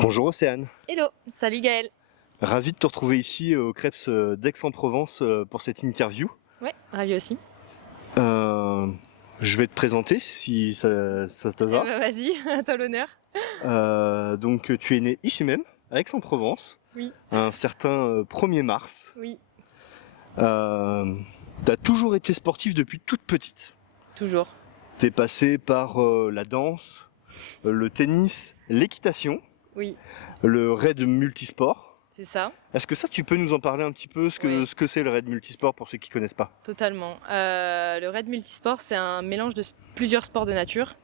Bonjour Océane, Hello, salut Gaël. ravi de te retrouver ici au Crêpes d'Aix-en-Provence pour cette interview. Ouais, ravi aussi. Euh, je vais te présenter si ça te Eh va. ben vas-y, à toi l'honneur. Donc tu es né ici même, à Aix-en-Provence, Oui, un certain 1er mars. oui, Tu as toujours été sportif depuis toute petite. toujours. Tu es passé par la danse, le tennis, l'équitation, Oui, le raid multisport. c'est ça. Est-ce que ça tu peux nous en parler un petit peu, Oui, ce que c'est le raid multisport pour ceux qui connaissent pas? totalement. Le raid multisport, c'est un mélange de plusieurs sports de nature.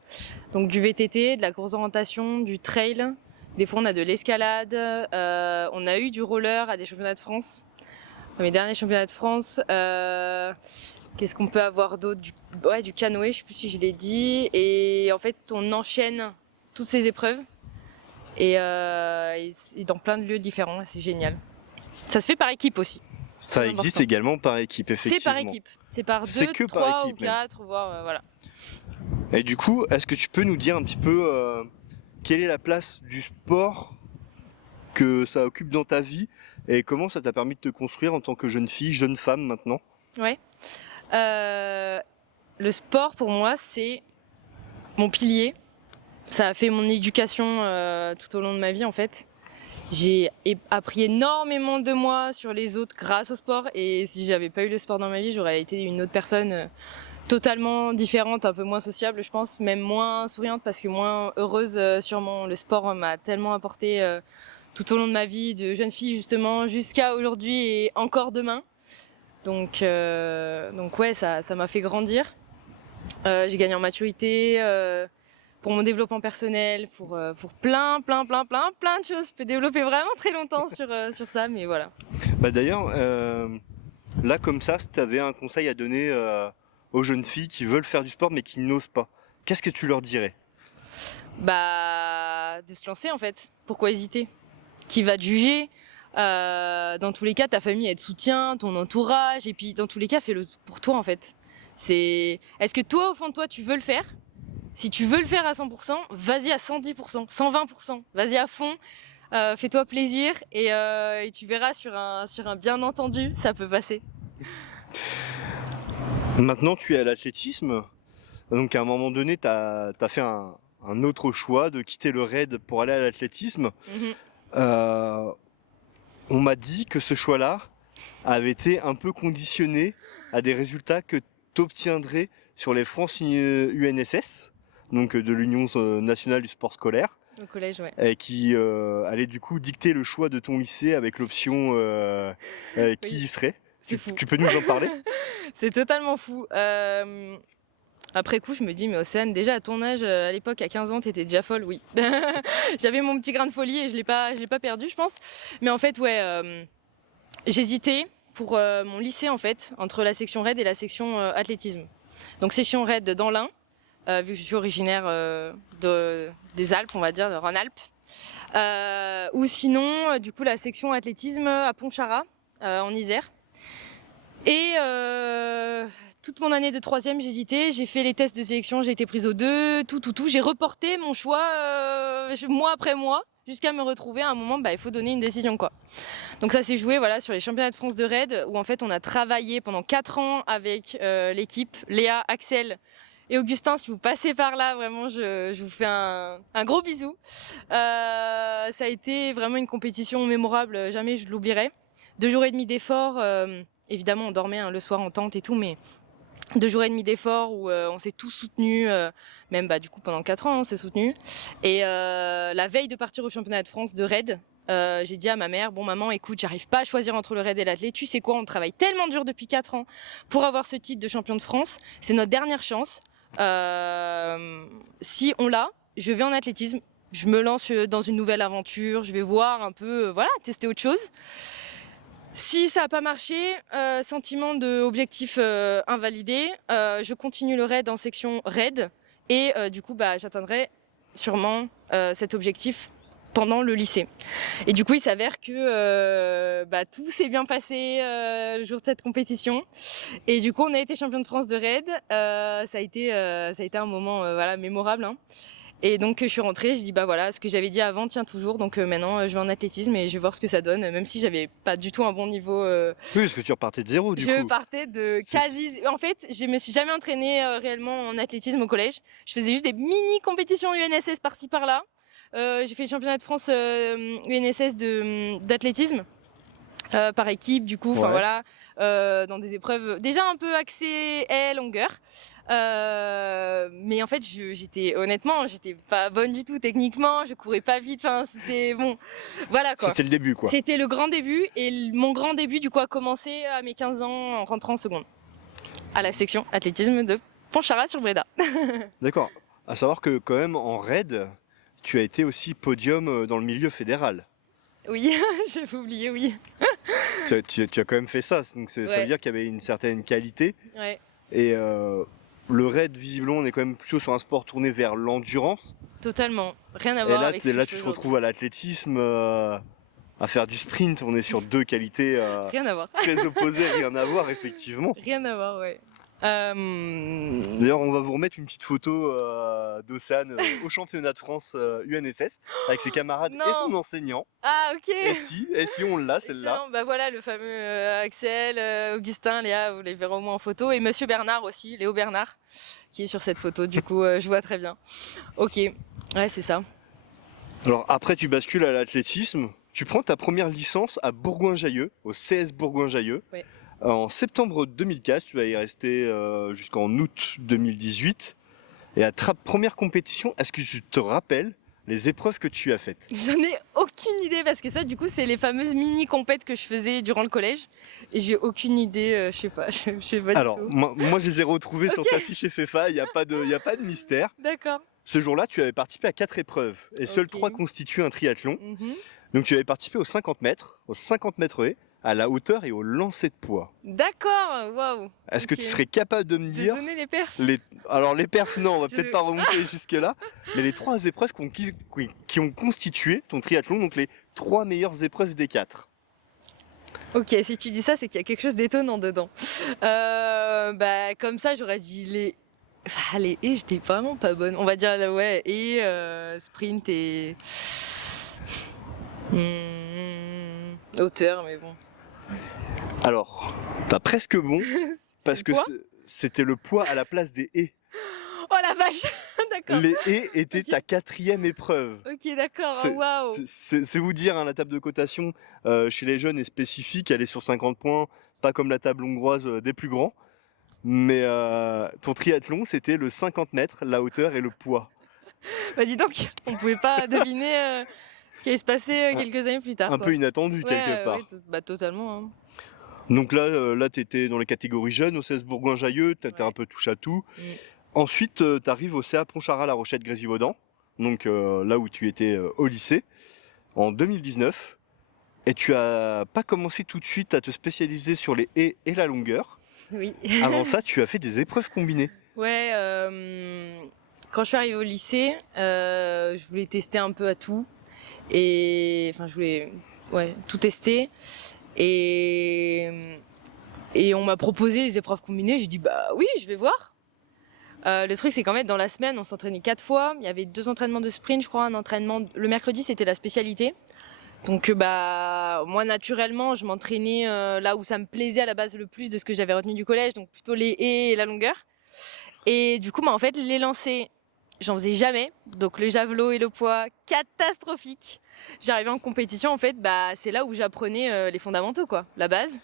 Donc du VTT, de la course d'orientation, du trail. Des fois, on a de l'escalade. On a eu du roller à des championnats de France. À mes derniers championnats de France. Qu'est-ce qu'on peut avoir d'autre du canoë, je sais plus si je l'ai dit. Et en fait, on enchaîne toutes ces épreuves. Et dans plein de lieux différents, c'est génial. Ça se fait par équipe aussi. Ça Très existe important. également par équipe, C'est par effectivement. équipe. C'est par C'est deux, que par trois ou équipe même. quatre, voire voilà. Et du coup, est-ce que tu peux nous dire un petit peu quelle est la place du sport que ça occupe dans ta vie et comment ça t'a permis de te construire en tant que jeune fille, jeune femme maintenant? Ouais. Le sport pour moi, c'est mon pilier. Ça a fait mon éducation tout au long de ma vie en fait. J'ai appris énormément de moi sur les autres grâce au sport, et si j'avais pas eu le sport dans ma vie, j'aurais été une autre personne totalement différente, un peu moins sociable je pense, même moins souriante parce que moins heureuse sûrement. Le sport m'a tellement apporté tout au long de ma vie, de jeune fille justement jusqu'à aujourd'hui et encore demain. Donc ouais, ça m'a fait grandir. J'ai gagné en maturité, pour mon développement personnel, pour plein de choses. Je peux développer vraiment très longtemps sur ça, mais voilà. Bah d'ailleurs, là comme ça, si tu avais un conseil à donner aux jeunes filles qui veulent faire du sport mais qui n'osent pas, qu'est-ce que tu leur dirais? Bah, de se lancer en fait. Pourquoi hésiter? Qui va te juger? Dans tous les cas, ta famille elle te soutient, ton entourage, et puis dans tous les cas, fais-le pour toi en fait. Est-ce que toi, au fond de toi, tu veux le faire? Si tu veux le faire à 100%, vas-y à 110%, 120%, vas-y à fond, fais-toi plaisir, et tu verras sur un bien entendu, ça peut passer. Maintenant, tu es à l'athlétisme, donc à un moment donné, tu as fait un autre choix de quitter le raid pour aller à l'athlétisme. Mhm. Euh, on m'a dit que ce choix-là avait été un peu conditionné à des résultats que tu obtiendrais sur les France UNSS, donc de l'Union nationale du sport scolaire, Au collège, ouais. et qui allait du coup dicter le choix de ton lycée avec l'option qui Oui, y serait. c'est fou. Tu peux nous en parler? C'est totalement fou. Après coup, je me dis, mais Océane, déjà à ton âge, à l'époque, à 15 ans, t'étais déjà folle, oui. J'avais mon petit grain de folie et je l'ai pas perdu, je pense. Mais en fait, ouais, j'hésitais pour mon lycée, en fait, entre la section raid et la section athlétisme. Donc, section raid dans l'Ain, vu que je suis originaire des Alpes, on va dire, de Rhône-Alpes. Ou sinon, du coup, la section athlétisme à Pontcharra, en Isère. Et toute mon année de troisième, j'hésitais, j'ai fait les tests de sélection, j'ai été prise aux deux, tout. J'ai reporté mon choix mois après mois, jusqu'à me retrouver à un moment, il faut donner une décision, quoi. Donc ça s'est joué sur les championnats de France de raid, où en fait on a travaillé pendant 4 ans avec l'équipe, Léa, Axel et Augustin. Si vous passez par là, vraiment, je vous fais un gros bisou. Ça a été vraiment une compétition mémorable, jamais je l'oublierai. 2 jours et demi d'efforts, évidemment on dormait le soir en tente et tout, mais 2 jours et demi d'efforts où on s'est tous soutenus, même du coup pendant 4 ans on s'est soutenus. Et la veille de partir au championnat de France de raid, j'ai dit à ma mère, bon maman, écoute, j'arrive pas à choisir entre le raid et l'athlé, tu sais quoi, on travaille tellement dur depuis 4 ans pour avoir ce titre de champion de France, c'est notre dernière chance. Si on l'a, je vais en athlétisme, je me lance dans une nouvelle aventure, je vais voir un peu, tester autre chose. Si ça n'a pas marché, sentiment d'objectif invalidé, je continue le raid en section raid, et du coup j'atteindrai sûrement cet objectif pendant le lycée. Et du coup il s'avère que tout s'est bien passé le jour de cette compétition, et du coup on a été champion de France de raid. Ça a été un moment mémorable, hein. Et donc je suis rentrée, je dis bah voilà, ce que j'avais dit avant tient toujours, donc maintenant je vais en athlétisme et je vais voir ce que ça donne, même si j'avais pas du tout un bon niveau. Oui, parce que tu repartais de zéro du Je coup. partais de C'est- quasi. En fait, je me suis jamais entraînée réellement en athlétisme au collège. Je faisais juste des mini compétitions UNSS par-ci par-là. J'ai fait le championnat de France UNSS d'athlétisme. Par équipe du coup, enfin Ouais. voilà, dans des épreuves déjà un peu axées longueur. Mais en fait, j'étais pas bonne du tout techniquement, je courais pas vite, enfin c'était bon, voilà quoi. C'était le début quoi. C'était le grand début et mon grand début du coup a commencé à mes 15 ans en rentrant en seconde à la section athlétisme de Pontcharrat sur Bréda. D'accord. À savoir que quand même en raid, tu as été aussi podium dans le milieu fédéral. Oui, j'avais oublié, oui. Tu as quand même fait ça, donc ça veut Ouais. dire qu'il y avait une certaine qualité. Ouais, Et le raid, visiblement, on est quand même plutôt sur un sport tourné vers l'endurance. totalement. Rien à Et voir là, avec ce que je tu fais te aujourd'hui. retrouves à l'athlétisme, à faire du sprint. On est sur deux qualités Rien à voir. très opposées, rien à voir, effectivement. Rien à voir, ouais. D'ailleurs, on va vous remettre une petite photo d'Océane au championnat de France UNSS avec ses camarades et son Non. enseignant. Ah, ok. Et si on l'a, celle-là. Excellent. Bah voilà, le fameux Axel, Augustin, Léa, vous les verrez au moins en photo. Et Monsieur Bernard aussi, Léo Bernard, qui est sur cette photo. Du coup, je vois très bien. Ok, ouais, c'est ça. Alors après, tu bascules à l'athlétisme. Tu prends ta première licence à Bourgoin-Jallieu, au CS Bourgoin-Jallieu. Ouais. En septembre 2004, tu vas y rester jusqu'en août 2018. Et à ta première compétition, est-ce que tu te rappelles les épreuves que tu as faites? J'en ai aucune idée parce que ça, du coup, c'est les fameuses mini compètes que je faisais durant le collège. Et j'ai aucune idée, je sais pas, je sais pas Alors, du tout. moi, je les ai retrouvées sur Ok. ta fiche FFA, il n'y a pas de mystère. D'accord. Ce jour-là, tu avais participé à 4 épreuves et seules Ok. 3 constituent un triathlon. Mhm. Donc tu avais participé aux 50 mètres, aux 50 mètres haies, à la hauteur et au lancer de poids. D'accord, waouh. Est-ce que Ok. tu serais capable de me De dire donner les perfs. Alors les perfs, non, on va Je- peut-être pas remonter jusque-là, mais les 3 épreuves qui ont constitué ton triathlon, donc les 3 meilleures épreuves des 4. Ok, si tu dis ça, c'est qu'il y a quelque chose d'étonnant dedans. Bah, comme ça, j'aurais dit les. Enfin, les et j'étais vraiment pas bonne. On va dire, ouais, et sprint et. Hauteur, mais bon. Alors, t'as presque bon, parce C'est que le poids. c'était le poids à la place des haies. Oh la vache. D'accord. Les haies étaient Ok. ta 4e épreuve. Ok, d'accord. C'est- Waouh. C'est vous dire, hein, la table de cotation chez les jeunes est spécifique, elle est sur 50 points, pas comme la table hongroise des plus grands. Mais ton triathlon, c'était le 50 mètres, la hauteur et le poids. Bah, dis donc, on pouvait pas deviner ce qui allait se passer Un- quelques années plus tard. Un Quoi. peu inattendu quelque part. Ouais, bah, totalement. Hein. Donc là tu étais dans les catégories jeunes, au CS Bourgoin-Jallieu, tu étais Ouais. un peu touche à tout. Mm. Ensuite, tu arrives au CA Pontcharrat-La Rochette-Grésivaudan, donc là où tu étais au lycée, en 2019. Et tu as pas commencé tout de suite à te spécialiser sur les haies et la longueur. Oui. Avant ça, tu as fait des épreuves combinées. Ouais, quand je suis arrivée au lycée, je voulais tester un peu à tout. Et enfin, je voulais tout tester. Et, et on m'a proposé les épreuves combinées. J'ai dit, bah oui, je vais voir. Le truc, c'est qu'en fait, dans la semaine, on s'entraînait 4 fois. Il y avait 2 entraînements de sprint, je crois, un entraînement. Le mercredi, c'était la spécialité. Donc, bah, moi, naturellement, je m'entraînais là où ça me plaisait à la base le plus de ce que j'avais retenu du collège, donc plutôt les haies et la longueur. Et du coup, bah, en fait, les lancers, j'en faisais jamais. Donc, le javelot et le poids, catastrophique. J'arrivais en compétition, en fait, bah, c'est là où j'apprenais les fondamentaux, quoi, la base.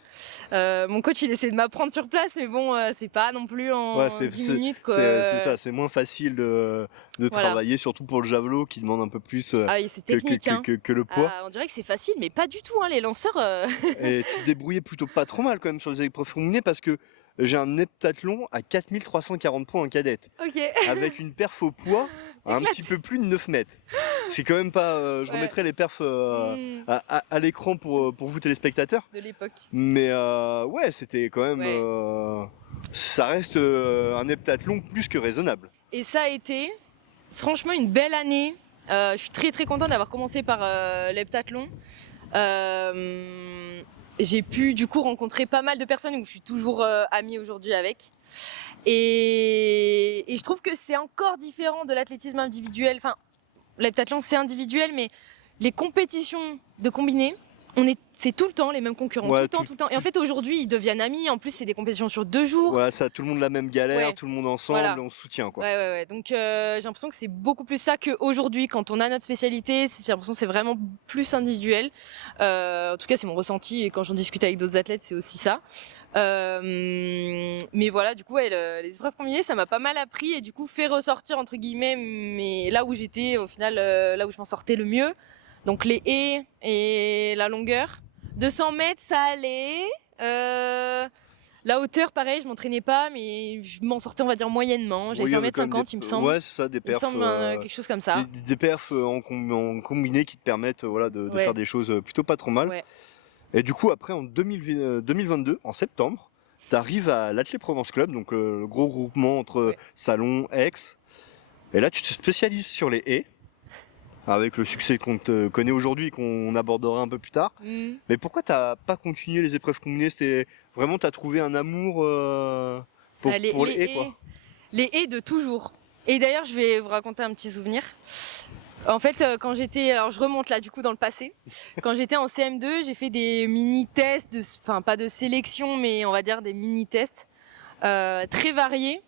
Mon coach, il essayait de m'apprendre sur place, mais bon, c'est pas non plus en Ouais, 10 minutes, quoi. c'est ça, c'est moins facile de Voilà. travailler, surtout pour le javelot qui demande un peu plus Ah oui, c'est technique, hein. que le poids. Ah, on dirait que c'est facile, mais pas du tout, hein, les lanceurs. Et tu te débrouillais plutôt pas trop mal quand même sur les épreuves combinées parce que j'ai un heptathlon à 4340 points en cadette, Ok. avec une perf au poids à un Éclate. petit peu plus de 9 mètres. C'est quand même pas. Je Ouais. remettrai les perfs Hmm, à l'écran pour vous téléspectateurs. de l'époque. Mais ouais, c'était quand même. Ouais. Ça reste un heptathlon plus que raisonnable. Et ça a été, franchement, une belle année. Je suis très très contente d'avoir commencé par l'heptathlon. j'ai pu du coup rencontrer pas mal de personnes où je suis toujours amie aujourd'hui avec. Et je trouve que c'est encore différent de l'athlétisme individuel. Enfin, l'heptathlon c'est individuel, mais les compétitions de combiné, c'est tout le temps les mêmes concurrents, Ouais, tout le temps. Et en fait aujourd'hui ils deviennent amis, en plus c'est des compétitions sur 2 jours. ouais, ça, tout le monde la même galère, Ouais. tout le monde ensemble, Voilà. on se soutient quoi. Ouais. Donc j'ai l'impression que c'est beaucoup plus ça qu'aujourd'hui quand on a notre spécialité. J'ai l'impression que c'est vraiment plus individuel. En tout cas c'est mon ressenti et quand j'en discute avec d'autres athlètes c'est aussi ça. Mais voilà, du coup les épreuves combinées ça m'a pas mal appris et du coup fait ressortir entre guillemets mais là où j'étais au final là où je m'en sortais le mieux. Donc les haies et la longueur. 200 mètres ça allait. La hauteur, pareil, je m'entraînais pas, mais je m'en sortais, on va dire, moyennement. J'avais Oui, fait il y avait quand 1,50 même m, il me semble. ouais, c'est ça, des Il me perfs, semble quelque chose comme ça. des perfs en combiné qui te permettent voilà, de Ouais. faire des choses plutôt pas trop mal. Ouais. Et du coup, après, en 2022, en septembre, tu arrives à l'Athlé Provence Club, donc le gros groupement entre Ouais. Salon, Aix. Et là, tu te spécialises sur les haies, avec le succès qu'on te connaît aujourd'hui et qu'on abordera un peu plus tard. Mm. Mais pourquoi t'as pas continué les épreuves combinées? C'était vraiment, t'as trouvé un amour pour les haies, quoi. Les haies de toujours. Et d'ailleurs, je vais vous raconter un petit souvenir. En fait, quand j'étais, alors je remonte là du coup dans le passé. Quand j'étais en CM2, j'ai fait des mini-tests, enfin pas de sélection, mais on va dire des mini-tests très variés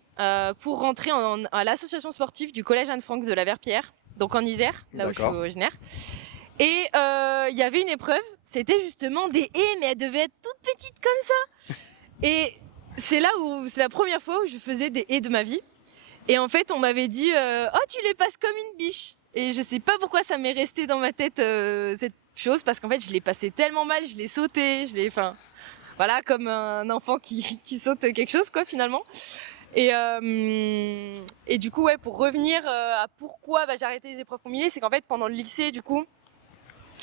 pour rentrer à l'association sportive du collège Anne-Franck de la Verpillière, donc en Isère, là où je suis D'accord. originaire. Et il y avait une épreuve, c'était justement des haies, mais elles devaient être toutes petites comme ça. Et c'est là où c'est la première fois où je faisais des haies de ma vie. Et en fait, on m'avait dit oh, tu les passes comme une biche. Et je sais pas pourquoi ça m'est resté dans ma tête cette chose, parce qu'en fait, je l'ai passé tellement mal, je l'ai sauté, enfin, voilà, comme un enfant qui saute quelque chose, quoi, finalement. Et du coup, ouais, pour revenir à pourquoi j'ai arrêté les épreuves combinées, c'est qu'en fait, pendant le lycée, du coup,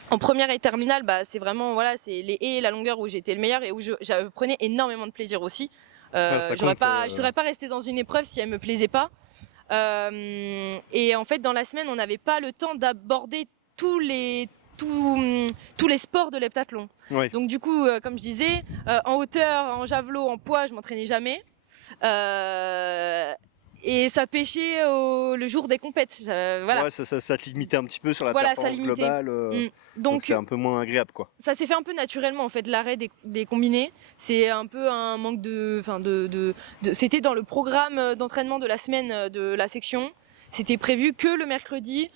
en première et terminale, c'est vraiment voilà, c'est les haies et la longueur où j'étais le meilleur et où je prenais énormément de plaisir aussi. Ça compte, Je serais pas restée dans une épreuve si elle me plaisait pas. Et en fait, dans la semaine, on n'avait pas le temps d'aborder tous les sports de l'heptathlon. Ouais. Donc du coup, comme je disais, en hauteur, en javelot, en poids, je m'entraînais jamais. Et ça pêchait le jour des compètes. Voilà. Ouais, ça te limitait un petit peu sur la Voilà, ça performance limitait. globale. Donc c'est un peu moins agréable, quoi. Ça s'est fait un peu naturellement en fait, l'arrêt des combinés. C'est un peu un manque c'était dans le programme d'entraînement de la semaine de la section. C'était prévu que le mercredi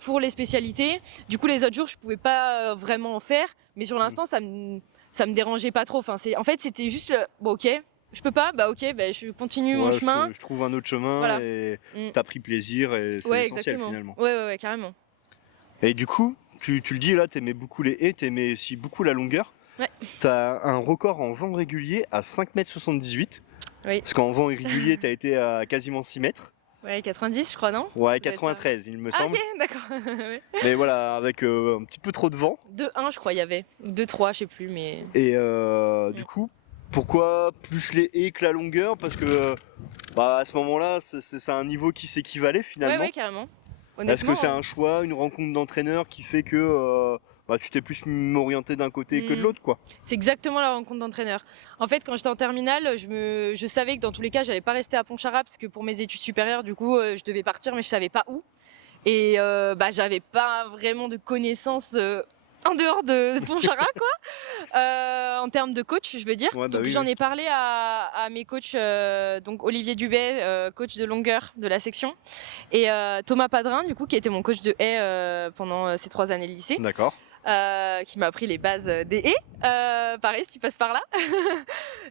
pour les spécialités. Du coup, les autres jours, je pouvais pas vraiment en faire. Mais sur l'instant, ça me dérangeait pas trop. En fait, c'était juste bon, ok, je peux pas, ok, je continue mon chemin. Je trouve un autre chemin, Voilà. et t'as pris plaisir et c'est Ouais, l'essentiel exactement. finalement. Ouais, carrément. Et du coup, tu le dis là, t'aimais beaucoup les haies, t'aimais aussi beaucoup la longueur. Ouais. T'as un record en vent régulier à 5,78 m. Oui. Parce qu'en vent irrégulier, t'as été à quasiment 6 mètres. Ouais, 90, je crois, non? Ouais, 93, il me semble. Ok, d'accord. Ouais. Mais voilà, avec un petit peu trop de vent. 2-1, je crois, il y avait. Ou 2-3, je sais plus, mais. Et du coup, pourquoi plus les haies que la longueur? Parce que à ce moment-là, c'est un niveau qui s'équivalait finalement. Ouais, carrément. Est-ce que c'est hein. un choix, une rencontre d'entraîneur qui fait que tu t'es plus orienté d'un côté que de l'autre, quoi? C'est exactement la rencontre d'entraîneur. En fait, quand j'étais en terminale, je savais que dans tous les cas, j'allais pas rester à Pontcharrat parce que pour mes études supérieures, du coup, je devais partir, mais je savais pas où. Et j'avais pas vraiment de connaissances en dehors de Pontcharrat, quoi. En termes de coach, je veux dire. Ouais, donc j'en ai parlé à mes coachs, donc Olivier Dubé, coach de longueur de la section, et Thomas Padrin, du coup, qui était mon coach de haies pendant ces 3 années de lycée. D'accord. Qui m'a appris les bases des haies. Pareil, si tu passes par là.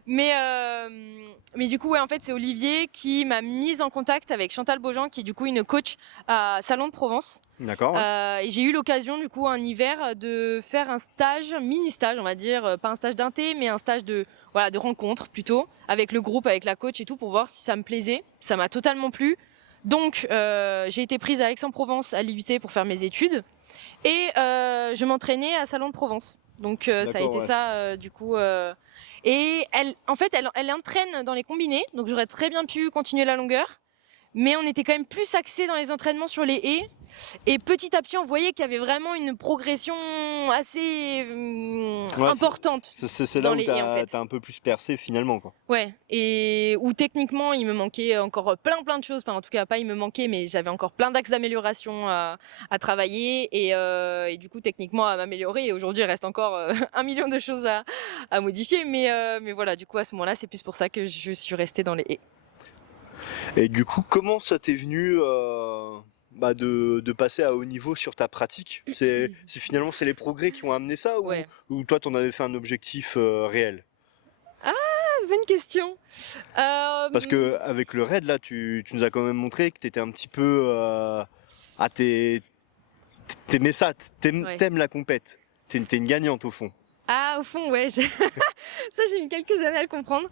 mais du coup, ouais, en fait, c'est Olivier qui m'a mise en contact avec Chantal Beaujean, qui est du coup une coach à Salon de Provence. D'accord. Et j'ai eu l'occasion, du coup, un hiver, de faire un stage, mini-stage, on va dire, pas un stage d'inté, mais un stage de rencontre plutôt, avec le groupe, avec la coach et tout, pour voir si ça me plaisait. Ça m'a totalement plu. Donc, j'ai été prise à Aix-en-Provence, à l'IUT, pour faire mes études. Et je m'entraînais à Salon de Provence. Donc ça a été ça, du coup. Et elle entraîne dans les combinés, donc j'aurais très bien pu continuer la longueur. Mais on était quand même plus axé dans les entraînements sur les haies. Et petit à petit, on voyait qu'il y avait vraiment une progression assez importante. C'est là dans où les haies, en fait. t'as un peu plus percé finalement, quoi. Ouais, et où techniquement, il me manquait encore plein de choses. Enfin, en tout cas, pas il me manquait, mais j'avais encore plein d'axes d'amélioration à travailler et du coup, techniquement, à m'améliorer. Et aujourd'hui, il reste encore 1 million de choses à modifier. Mais voilà, du coup, à ce moment-là, c'est plus pour ça que je suis restée dans les haies. Et du coup, comment ça t'est venu de passer à haut niveau sur ta pratique? Finalement c'est les progrès qui ont amené ça Ouais. ou toi t'en avais fait un objectif réel? Bonne question. Parce que avec le raid là, tu nous as quand même montré que t'étais un petit peu t'aimais ça, Ouais. t'aimes la compète. T'es une gagnante au fond. Ah, au fond, ouais. Ça, j'ai mis quelques années à le comprendre.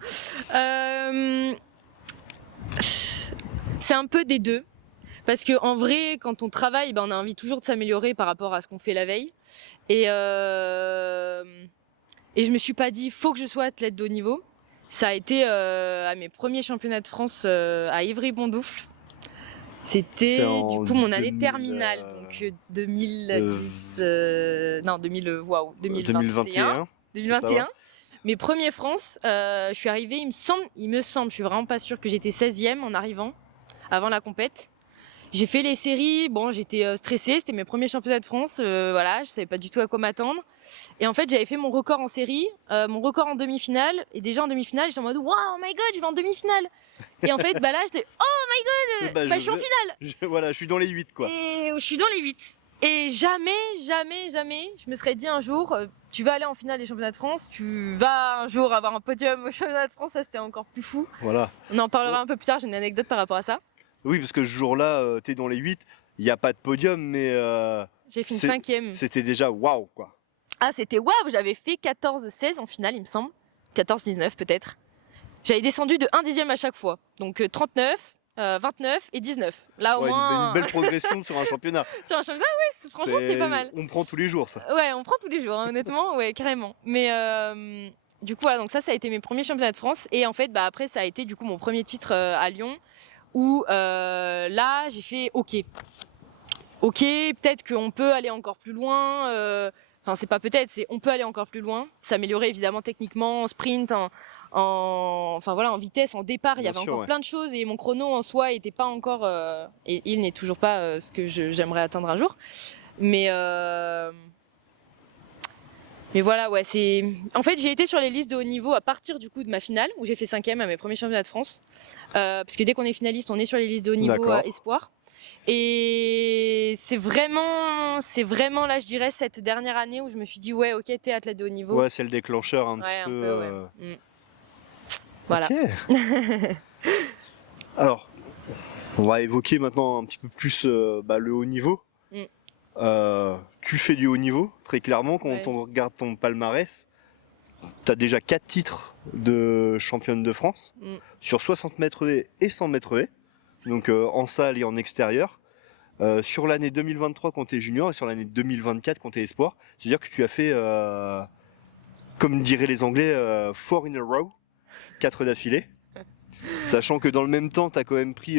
C'est un peu des deux. Parce qu'en vrai, quand on travaille, on a envie toujours de s'améliorer par rapport à ce qu'on fait la veille. Et je me suis pas dit, faut que je sois athlète de haut niveau. Ça a été à mes premiers championnats de France à Ivry-Bondoufle. C'était du coup mon année terminale, donc 2010, non 2021. 2021. Mes premiers France, je suis arrivée, il me semble, je suis vraiment pas sûre que j'étais 16e en arrivant, avant la compète. J'ai fait les séries, bon j'étais stressée, c'était mes premiers championnats de France, voilà, je savais pas du tout à quoi m'attendre. Et en fait j'avais fait mon record en série, mon record en demi-finale, et déjà en demi-finale j'étais en mode wow, oh my god, je vais en demi-finale. Et en fait là j'étais oh my god, je suis en finale. Voilà, je suis dans les 8 quoi. Et je suis dans les 8. Et jamais, je me serais dit un jour, tu vas aller en finale des championnats de France, tu vas un jour avoir un podium au championnat de France, ça c'était encore plus fou. Voilà. On en parlera un peu plus tard, j'ai une anecdote par rapport à ça. Oui, parce que ce jour-là, t'es dans les 8, il n'y a pas de podium, mais j'ai fini 5e. C'était déjà waouh quoi. Ah, c'était waouh, j'avais fait 14-16 en finale, il me semble. 14-19 peut-être. J'avais descendu de 1 dixième à chaque fois. Donc 39, 29 et 19. Là au moins. Une belle progression sur un championnat. Sur un championnat, ouais, franchement c'était pas mal. On prend tous les jours ça. Ouais, on prend tous les jours, hein, honnêtement, ouais, carrément. Mais du coup, voilà, donc ça a été mes premiers championnats de France. Et en fait, après, ça a été du coup mon premier titre à Lyon. Où là, j'ai fait OK. OK, peut-être qu'on peut aller encore plus loin. Enfin, c'est pas peut-être, c'est on peut aller encore plus loin. S'améliorer évidemment techniquement, en sprint, enfin voilà, en vitesse, en départ. Il y avait encore plein de choses et mon chrono en soi était pas encore et il n'est toujours pas ce que j'aimerais atteindre un jour. Mais voilà, ouais, c'est. En fait, j'ai été sur les listes de haut niveau à partir du coup de ma finale où j'ai fait 5e à mes premiers championnats de France. Parce que dès qu'on est finaliste, on est sur les listes de haut niveau espoir. Et c'est vraiment là, je dirais, cette dernière année où je me suis dit, ouais, ok, t'es athlète de haut niveau. Ouais, c'est le déclencheur un petit peu. Ouais. Voilà. Ok. Alors, on va évoquer maintenant un petit peu plus le haut niveau. Tu fais du haut niveau, très clairement, quand on regarde ton palmarès. Tu as déjà 4 titres de championne de France sur 60 mètres haies et 100 mètres haies, donc en salle et en extérieur. Sur l'année 2023 quand tu es junior et sur l'année 2024 quand tu es espoir. C'est-à-dire que tu as fait, comme diraient les Anglais, 4 in a row, 4 d'affilée. Sachant que dans le même temps, tu as quand même pris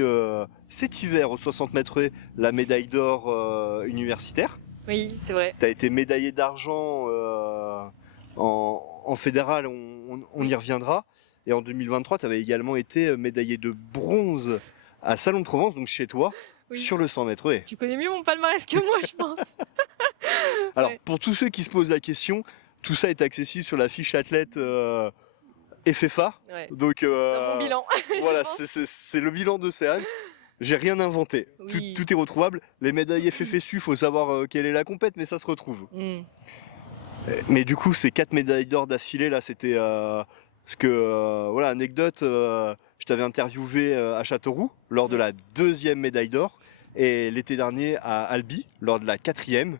cet hiver aux 60 mètres haies la médaille d'or universitaire. Oui, c'est vrai. Tu as été médaillé d'argent en fédéral, on y reviendra. Et en 2023, tu avais également été médaillé de bronze à Salon de Provence, donc chez toi, sur le 100 mètres haies. Tu connais mieux mon palmarès que moi, je pense. Alors, pour tous ceux qui se posent la question, tout ça est accessible sur la fiche athlète FFA. Ouais. Donc, dans mon bilan. Voilà, c'est le bilan d'Océane. J'ai rien inventé. Oui. Tout est retrouvable. Les médailles FFSU, il faut savoir quelle est la compète, mais ça se retrouve. Mais du coup, ces 4 médailles d'or d'affilée, là, c'était... parce que, voilà, anecdote, je t'avais interviewé à Châteauroux lors de la 2e médaille d'or et l'été dernier à Albi lors de la 4e.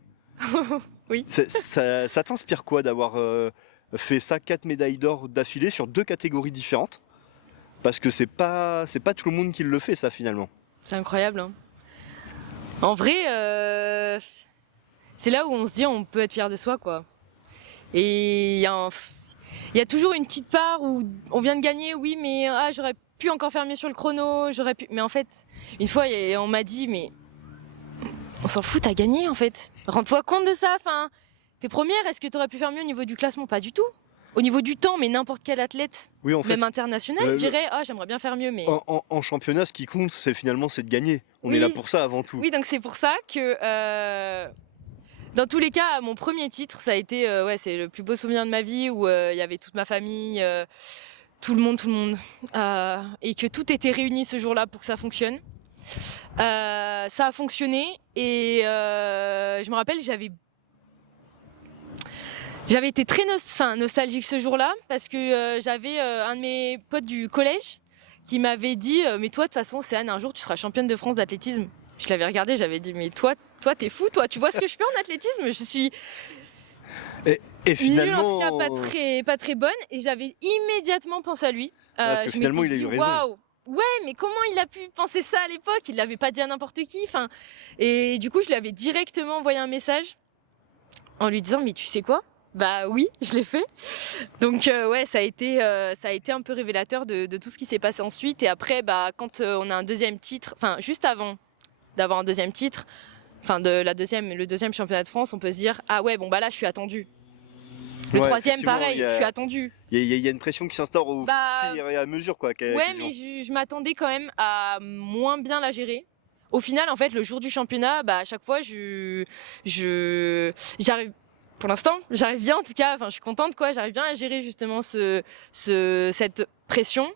Oui. Ça t'inspire quoi d'avoir fait ça, 4 médailles d'or d'affilée sur 2 catégories différentes? Parce que c'est pas tout le monde qui le fait, ça, finalement. C'est incroyable, hein. En vrai, c'est là où on se dit on peut être fier de soi, quoi. Et il y a toujours une petite part où on vient de gagner, oui, mais j'aurais pu encore faire mieux sur le chrono, mais en fait, une fois, on m'a dit, mais on s'en fout, t'as gagné en fait. Rends-toi compte de ça. Enfin, t'es première, est-ce que t'aurais pu faire mieux au niveau du classement? Pas du tout. Au niveau du temps, mais n'importe quel athlète, Oui, en fait, même international, dirait ah j'aimerais bien faire mieux, mais en championnat, ce qui compte, c'est de gagner. On est là oui, pour ça avant tout. oui, donc c'est pour ça que dans tous les cas, mon premier titre, ça a été ouais, c'est le plus beau souvenir de ma vie où il y avait toute ma famille, tout le monde, et que tout était réuni ce jour-là pour que ça fonctionne. Ça a fonctionné et je me rappelle, j'avais été très nostalgique ce jour-là parce que j'avais un de mes potes du collège qui m'avait dit mais toi de toute façon Céane, un jour tu seras championne de France d'athlétisme. Je l'avais regardé, j'avais dit mais toi t'es fou, toi tu vois ce que je fais en athlétisme, je suis Et nulle, en finalement, tout cas pas très bonne, et j'avais immédiatement pensé à lui. parce que Je finalement, m'étais il a eu dit raison. waouh, ouais mais comment il a pu penser ça à l'époque, il l'avait pas dit à n'importe qui, enfin, et du coup je lui avais directement envoyé un message en lui disant mais tu sais quoi, bah oui je l'ai fait. Donc ouais, ça a été un peu révélateur de tout ce qui s'est passé ensuite. Et après bah quand on a un deuxième titre, enfin juste avant d'avoir un deuxième titre, enfin le deuxième championnat de France, on peut se dire ah ouais bon bah là je suis attendue. Le Ouais, troisième effectivement, pareil, je suis attendue. il y a une pression qui s'instaure au Bah fur et à mesure, quoi. ouais, mais je m'attendais quand même à moins bien la gérer. Au final, en fait, le jour du championnat, bah, à chaque fois, j'arrive, pour l'instant, j'arrive bien en tout cas, enfin, je suis contente, quoi, j'arrive bien à gérer justement cette pression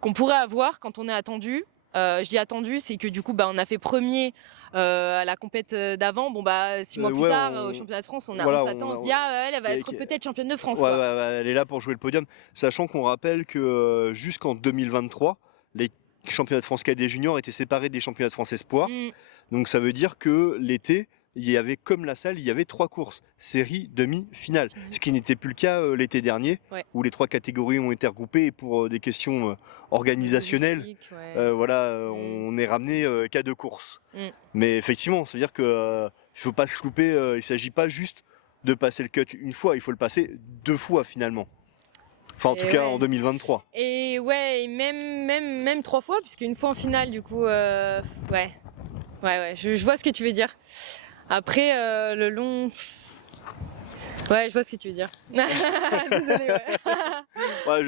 qu'on pourrait avoir quand on est attendu. Je dis attendu, c'est que du coup, bah, on a fait premier à la compète d'avant. Bon, bah, 6 mois plus Ouais, tard, au championnat de France, on voilà, s'attend, on se dit, ah, elle va être peut-être championne de France, ouais, quoi. elle est là pour jouer le podium. Sachant qu'on rappelle que jusqu'en 2023, les championnats de France cadets juniors étaient séparés des championnats de France espoir. Mm. Donc ça veut dire que l'été, il y avait comme la salle, il y avait 3 courses, série, demi, finale. Ce qui n'était plus le cas l'été dernier, Ouais. où les 3 catégories ont été regroupées et pour des questions organisationnelles. Logistique, ouais. On est ramené qu'à 2 courses. Mm. Mais effectivement, ça veut dire que il faut pas se louper. Il ne s'agit pas juste de passer le cut une fois, il faut le passer 2 fois finalement. Enfin, en tout cas, en 2023. Et ouais, et même 3 fois, puisque une fois en finale, du coup, ouais, je vois ce que tu veux dire. Après, le long. Ouais, je vois ce que tu veux dire. Désolée, ouais. Ouais,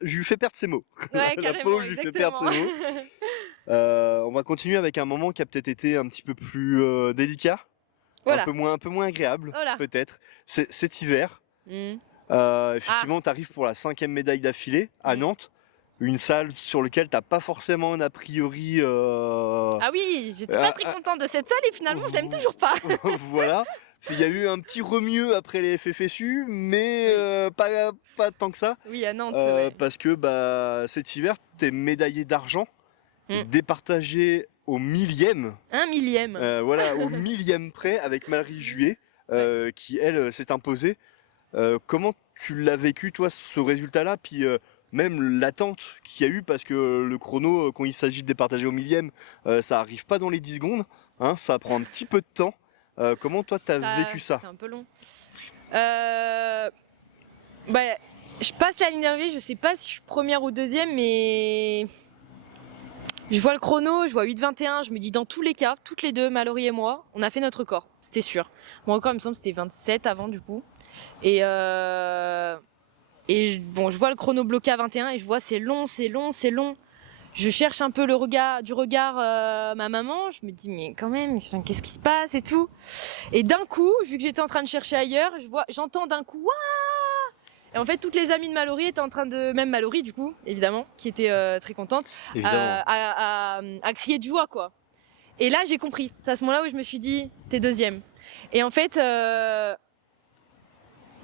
je lui fais perdre ses mots. Ouais, La carrément, pauvre, je lui fais perdre ses mots. On va continuer avec un moment qui a peut-être été un petit peu plus délicat, Voilà. un peu moins agréable, Voilà. peut-être. Cet hiver, Mm. effectivement, tu arrives pour la 5e médaille d'affilée à Nantes, une salle sur laquelle t'as pas forcément un a priori. Ah oui, j'étais pas très contente de cette salle et finalement je l'aime toujours pas. Voilà. Il y a eu un petit remue après les FFSU, mais pas tant que ça. Oui, à Nantes, ouais. Parce que bah, cet hiver, t'es médaillé d'argent, départagé au millième. Un millième. Voilà, au millième près avec Marie Juillet, qui elle s'est imposée. Comment tu l'as vécu, toi, ce résultat-là, puis même l'attente qu'il y a eu, parce que le chrono, quand il s'agit de départager au millième, ça arrive pas dans les 10 secondes, hein, ça prend un petit peu de temps. Comment toi t'as vécu ça? C'était un peu long. Bah, je passe la ligne d'arrivée, je sais pas si je suis première ou deuxième, mais je vois le chrono, je vois 8,21, je me dis dans tous les cas, toutes les deux, Mallory et moi, on a fait notre record, c'était sûr. Mon record, il me semble, c'était 27 avant du coup. Et bon, je vois le chrono bloqué à 21 et je vois c'est long. Je cherche un peu du regard ma maman, je me dis mais quand même, qu'est-ce qui se passe et tout. Et d'un coup, vu que j'étais en train de chercher ailleurs, j'entends d'un coup waouh. Et en fait, toutes les amies de Mallory étaient en train de, même Mallory du coup, évidemment, qui était très contente, à crier de joie quoi. Et là, j'ai compris. C'est à ce moment-là où je me suis dit t'es deuxième. Et en fait,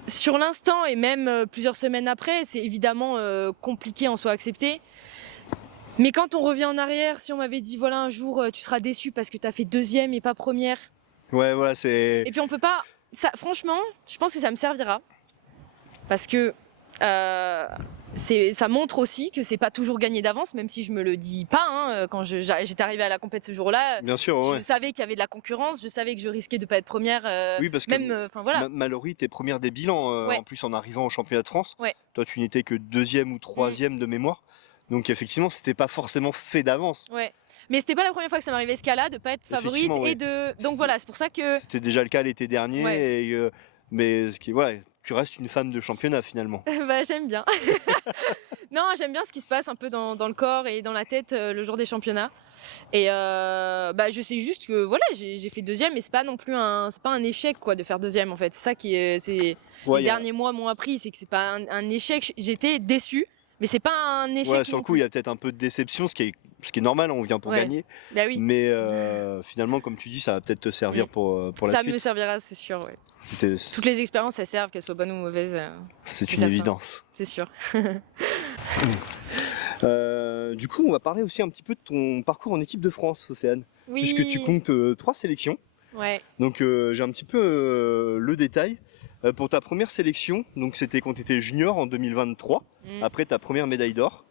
sur l'instant et même plusieurs semaines après, c'est évidemment compliqué en soi à accepter. Mais quand on revient en arrière, si on m'avait dit voilà un jour tu seras déçu parce que t'as fait deuxième et pas première. Ouais, voilà, c'est. Et puis on peut pas. Ça, franchement, je pense que ça me servira parce que ça montre aussi que c'est pas toujours gagné d'avance, même si je me le dis pas. Hein, quand j'étais arrivée à la compétition ce jour-là, bien sûr, ouais. Je savais qu'il y avait de la concurrence, je savais que je risquais de pas être première. Oui, parce même, que voilà. Mallory, t'es première des bilans, Ouais. en plus en arrivant au championnat de France. Ouais. Toi, tu n'étais que 2e ou 3e de mémoire. Donc effectivement, c'était pas forcément fait d'avance. Ouais. Mais c'était pas la première fois que ça m'arrivait ce cas-là, de pas être favorite Effectivement, et ouais. de. Donc voilà, c'est pour ça que. C'était déjà le cas l'été dernier, Ouais. mais ouais, tu restes une femme de championnat finalement. Bah, j'aime bien. Non, j'aime bien ce qui se passe un peu dans le corps et dans la tête le jour des championnats. Et bah, je sais juste que voilà, j'ai fait deuxième, mais c'est pas non plus c'est pas un échec quoi de faire deuxième en fait. C'est ça Ouais, les derniers mois m'ont appris, c'est que c'est pas un échec. J'étais déçue, mais c'est pas un échec ouais, sur non le coup, il y plus. a peut-être un peu de déception, ce qui est normal, on vient pour Ouais. gagner. Bah oui. Mais finalement, comme tu dis, ça va peut-être te servir pour la Ça suite. me servira, c'est sûr. Ouais. C'était- Toutes les expériences, elles servent, qu'elles soient bonnes ou mauvaises. C'est une certain. évidence. C'est sûr. Du coup, on va parler aussi un petit peu de ton parcours en équipe de France, Océane. Oui. Puisque tu comptes 3 sélections. Ouais. Donc j'ai un petit peu le détail. Pour ta première sélection, donc c'était quand tu étais junior en 2023, après ta première médaille d'or.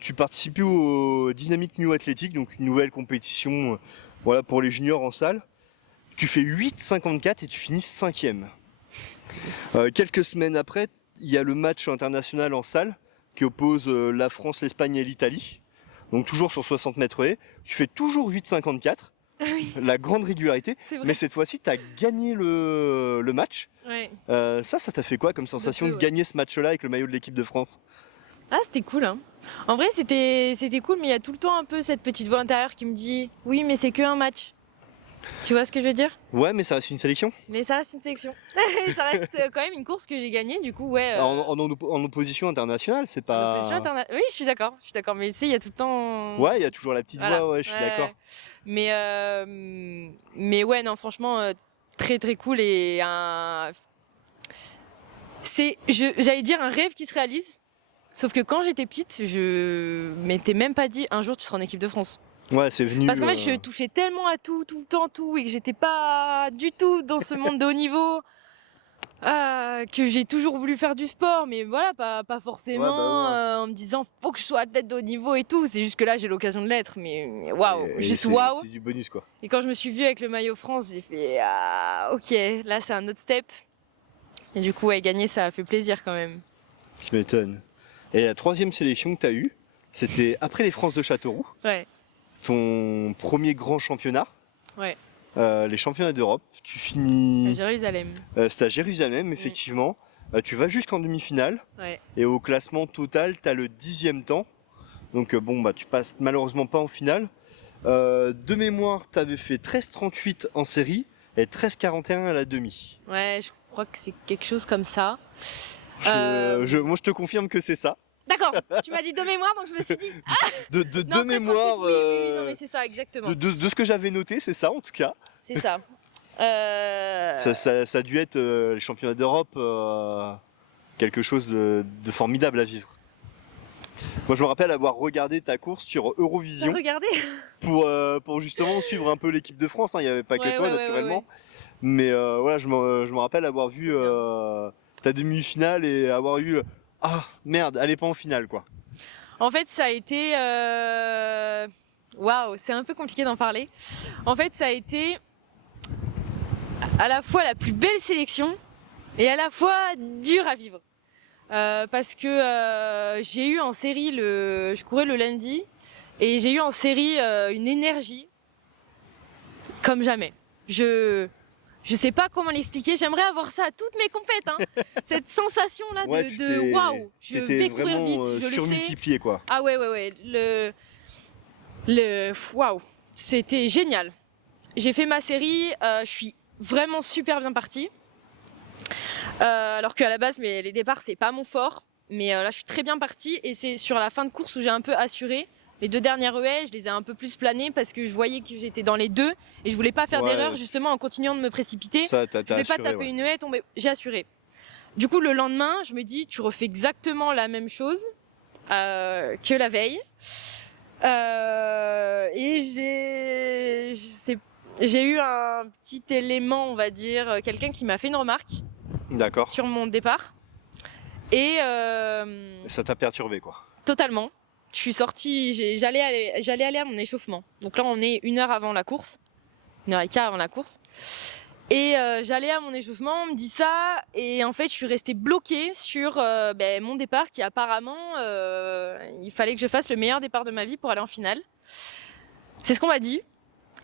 Tu participais au Dynamic New Athletic, donc une nouvelle compétition voilà, pour les juniors en salle. Tu fais 8,54 et tu finis 5e. Quelques semaines après, il y a le match international en salle qui oppose la France, l'Espagne et l'Italie. Donc toujours sur 60 mètres haies. Tu fais toujours 8,54. Oui, La grande régularité, c'est vrai. mais cette fois-ci tu as gagné le match. Ouais. Ça t'a fait quoi comme sensation de ouais. gagner ce match-là avec le maillot de l'équipe de France? Ah, c'était cool, hein. En vrai, c'était cool, mais il y a tout le temps un peu cette petite voix intérieure qui me dit oui, mais c'est que un match. Tu vois ce que je veux dire? Ouais, mais ça reste une sélection. Mais ça reste une sélection. Ça reste quand même une course que j'ai gagnée, du coup, ouais. En opposition internationale, c'est pas. Oui, je suis d'accord, mais tu sais, il y a tout le temps. Ouais, il y a toujours la petite Voilà. voix, ouais, je suis d'accord. Mais ouais, non, franchement, très très cool et j'allais dire un rêve qui se réalise. Sauf que quand j'étais petite, je m'étais même pas dit un jour tu seras en équipe de France. Ouais, c'est venu. Parce qu'en fait, je touchais tellement à tout le temps, tout, et que j'étais pas du tout dans ce monde de haut niveau. Que j'ai toujours voulu faire du sport, mais voilà, pas forcément Ouais, bah ouais. en me disant faut que je sois athlète de haut niveau et tout. C'est juste que là, j'ai l'occasion de l'être, mais waouh, Et juste c'est- waouh. C'est du bonus quoi. Et quand je me suis vue avec le maillot France, j'ai fait ah, ok, là c'est un autre step. Et du coup, ouais, gagner, ça a fait plaisir quand même. Tu m'étonnes. Et la troisième sélection que tu as eue, c'était après les France de Châteauroux, Ouais, ton premier grand championnat, ouais, les championnats d'Europe. Tu finis. à Jérusalem. C'était à Jérusalem, effectivement. Tu vas jusqu'en demi-finale. Ouais. Et au classement total, tu as le 10e temps. Donc bon, bah, tu passes malheureusement pas en finale. De mémoire, tu avais fait 13,38 en série et 13,41 à la demi. Ouais, je crois que c'est quelque chose comme ça. Moi, je te confirme que c'est ça. D'accord, tu m'as dit de mémoire, donc je me suis dit. De mémoire, Oui, non, mais c'est ça, exactement. de ce que j'avais noté, c'est ça en tout cas. C'est ça. Ça a dû être les championnats d'Europe, quelque chose de formidable à vivre. Moi, je me rappelle avoir regardé ta course sur Eurovision. Regardez. Pour justement suivre un peu l'équipe de France. Il n'y avait pas que toi, Ouais, naturellement. ouais. Mais voilà, je me rappelle avoir vu ta demi-finale et avoir eu ah merde, elle est pas en finale quoi. En fait, ça a été. Waouh, c'est un peu compliqué d'en parler. En fait, ça a été à la fois la plus belle sélection et à la fois dur à vivre. Parce que j'ai eu en série, je courais le lundi, et j'ai eu en série une énergie comme jamais. Je sais pas comment l'expliquer, j'aimerais avoir ça à toutes mes compètes, hein. Cette sensation là Ouais, de waouh, je vais courir vite, je le sais. surmultiplié quoi. Ah ouais, waouh, c'était génial. J'ai fait ma série, je suis vraiment super bien partie. Alors qu'à la base, les départs, c'est pas mon fort. Mais là, je suis très bien partie et c'est sur la fin de course où j'ai un peu assuré. Les deux dernières haies, je les ai un peu plus planées parce que je voyais que j'étais dans les deux et je voulais pas faire d'erreur justement en continuant de me précipiter. Ça, Je voulais pas taper une haie, tomber. J'ai assuré. Du coup, le lendemain, je me dis, tu refais exactement la même chose que la veille. Et j'ai eu un petit élément, on va dire, quelqu'un qui m'a fait une remarque. D'accord. Sur mon départ. Et ça t'a perturbé quoi. Totalement. Je suis sortie, j'allais aller à mon échauffement. Donc là, on est 1 heure avant la course, 1h15 avant la course. Et j'allais à mon échauffement, on me dit ça, et en fait je suis restée bloquée sur mon départ qui apparemment il fallait que je fasse le meilleur départ de ma vie pour aller en finale. C'est ce qu'on m'a dit.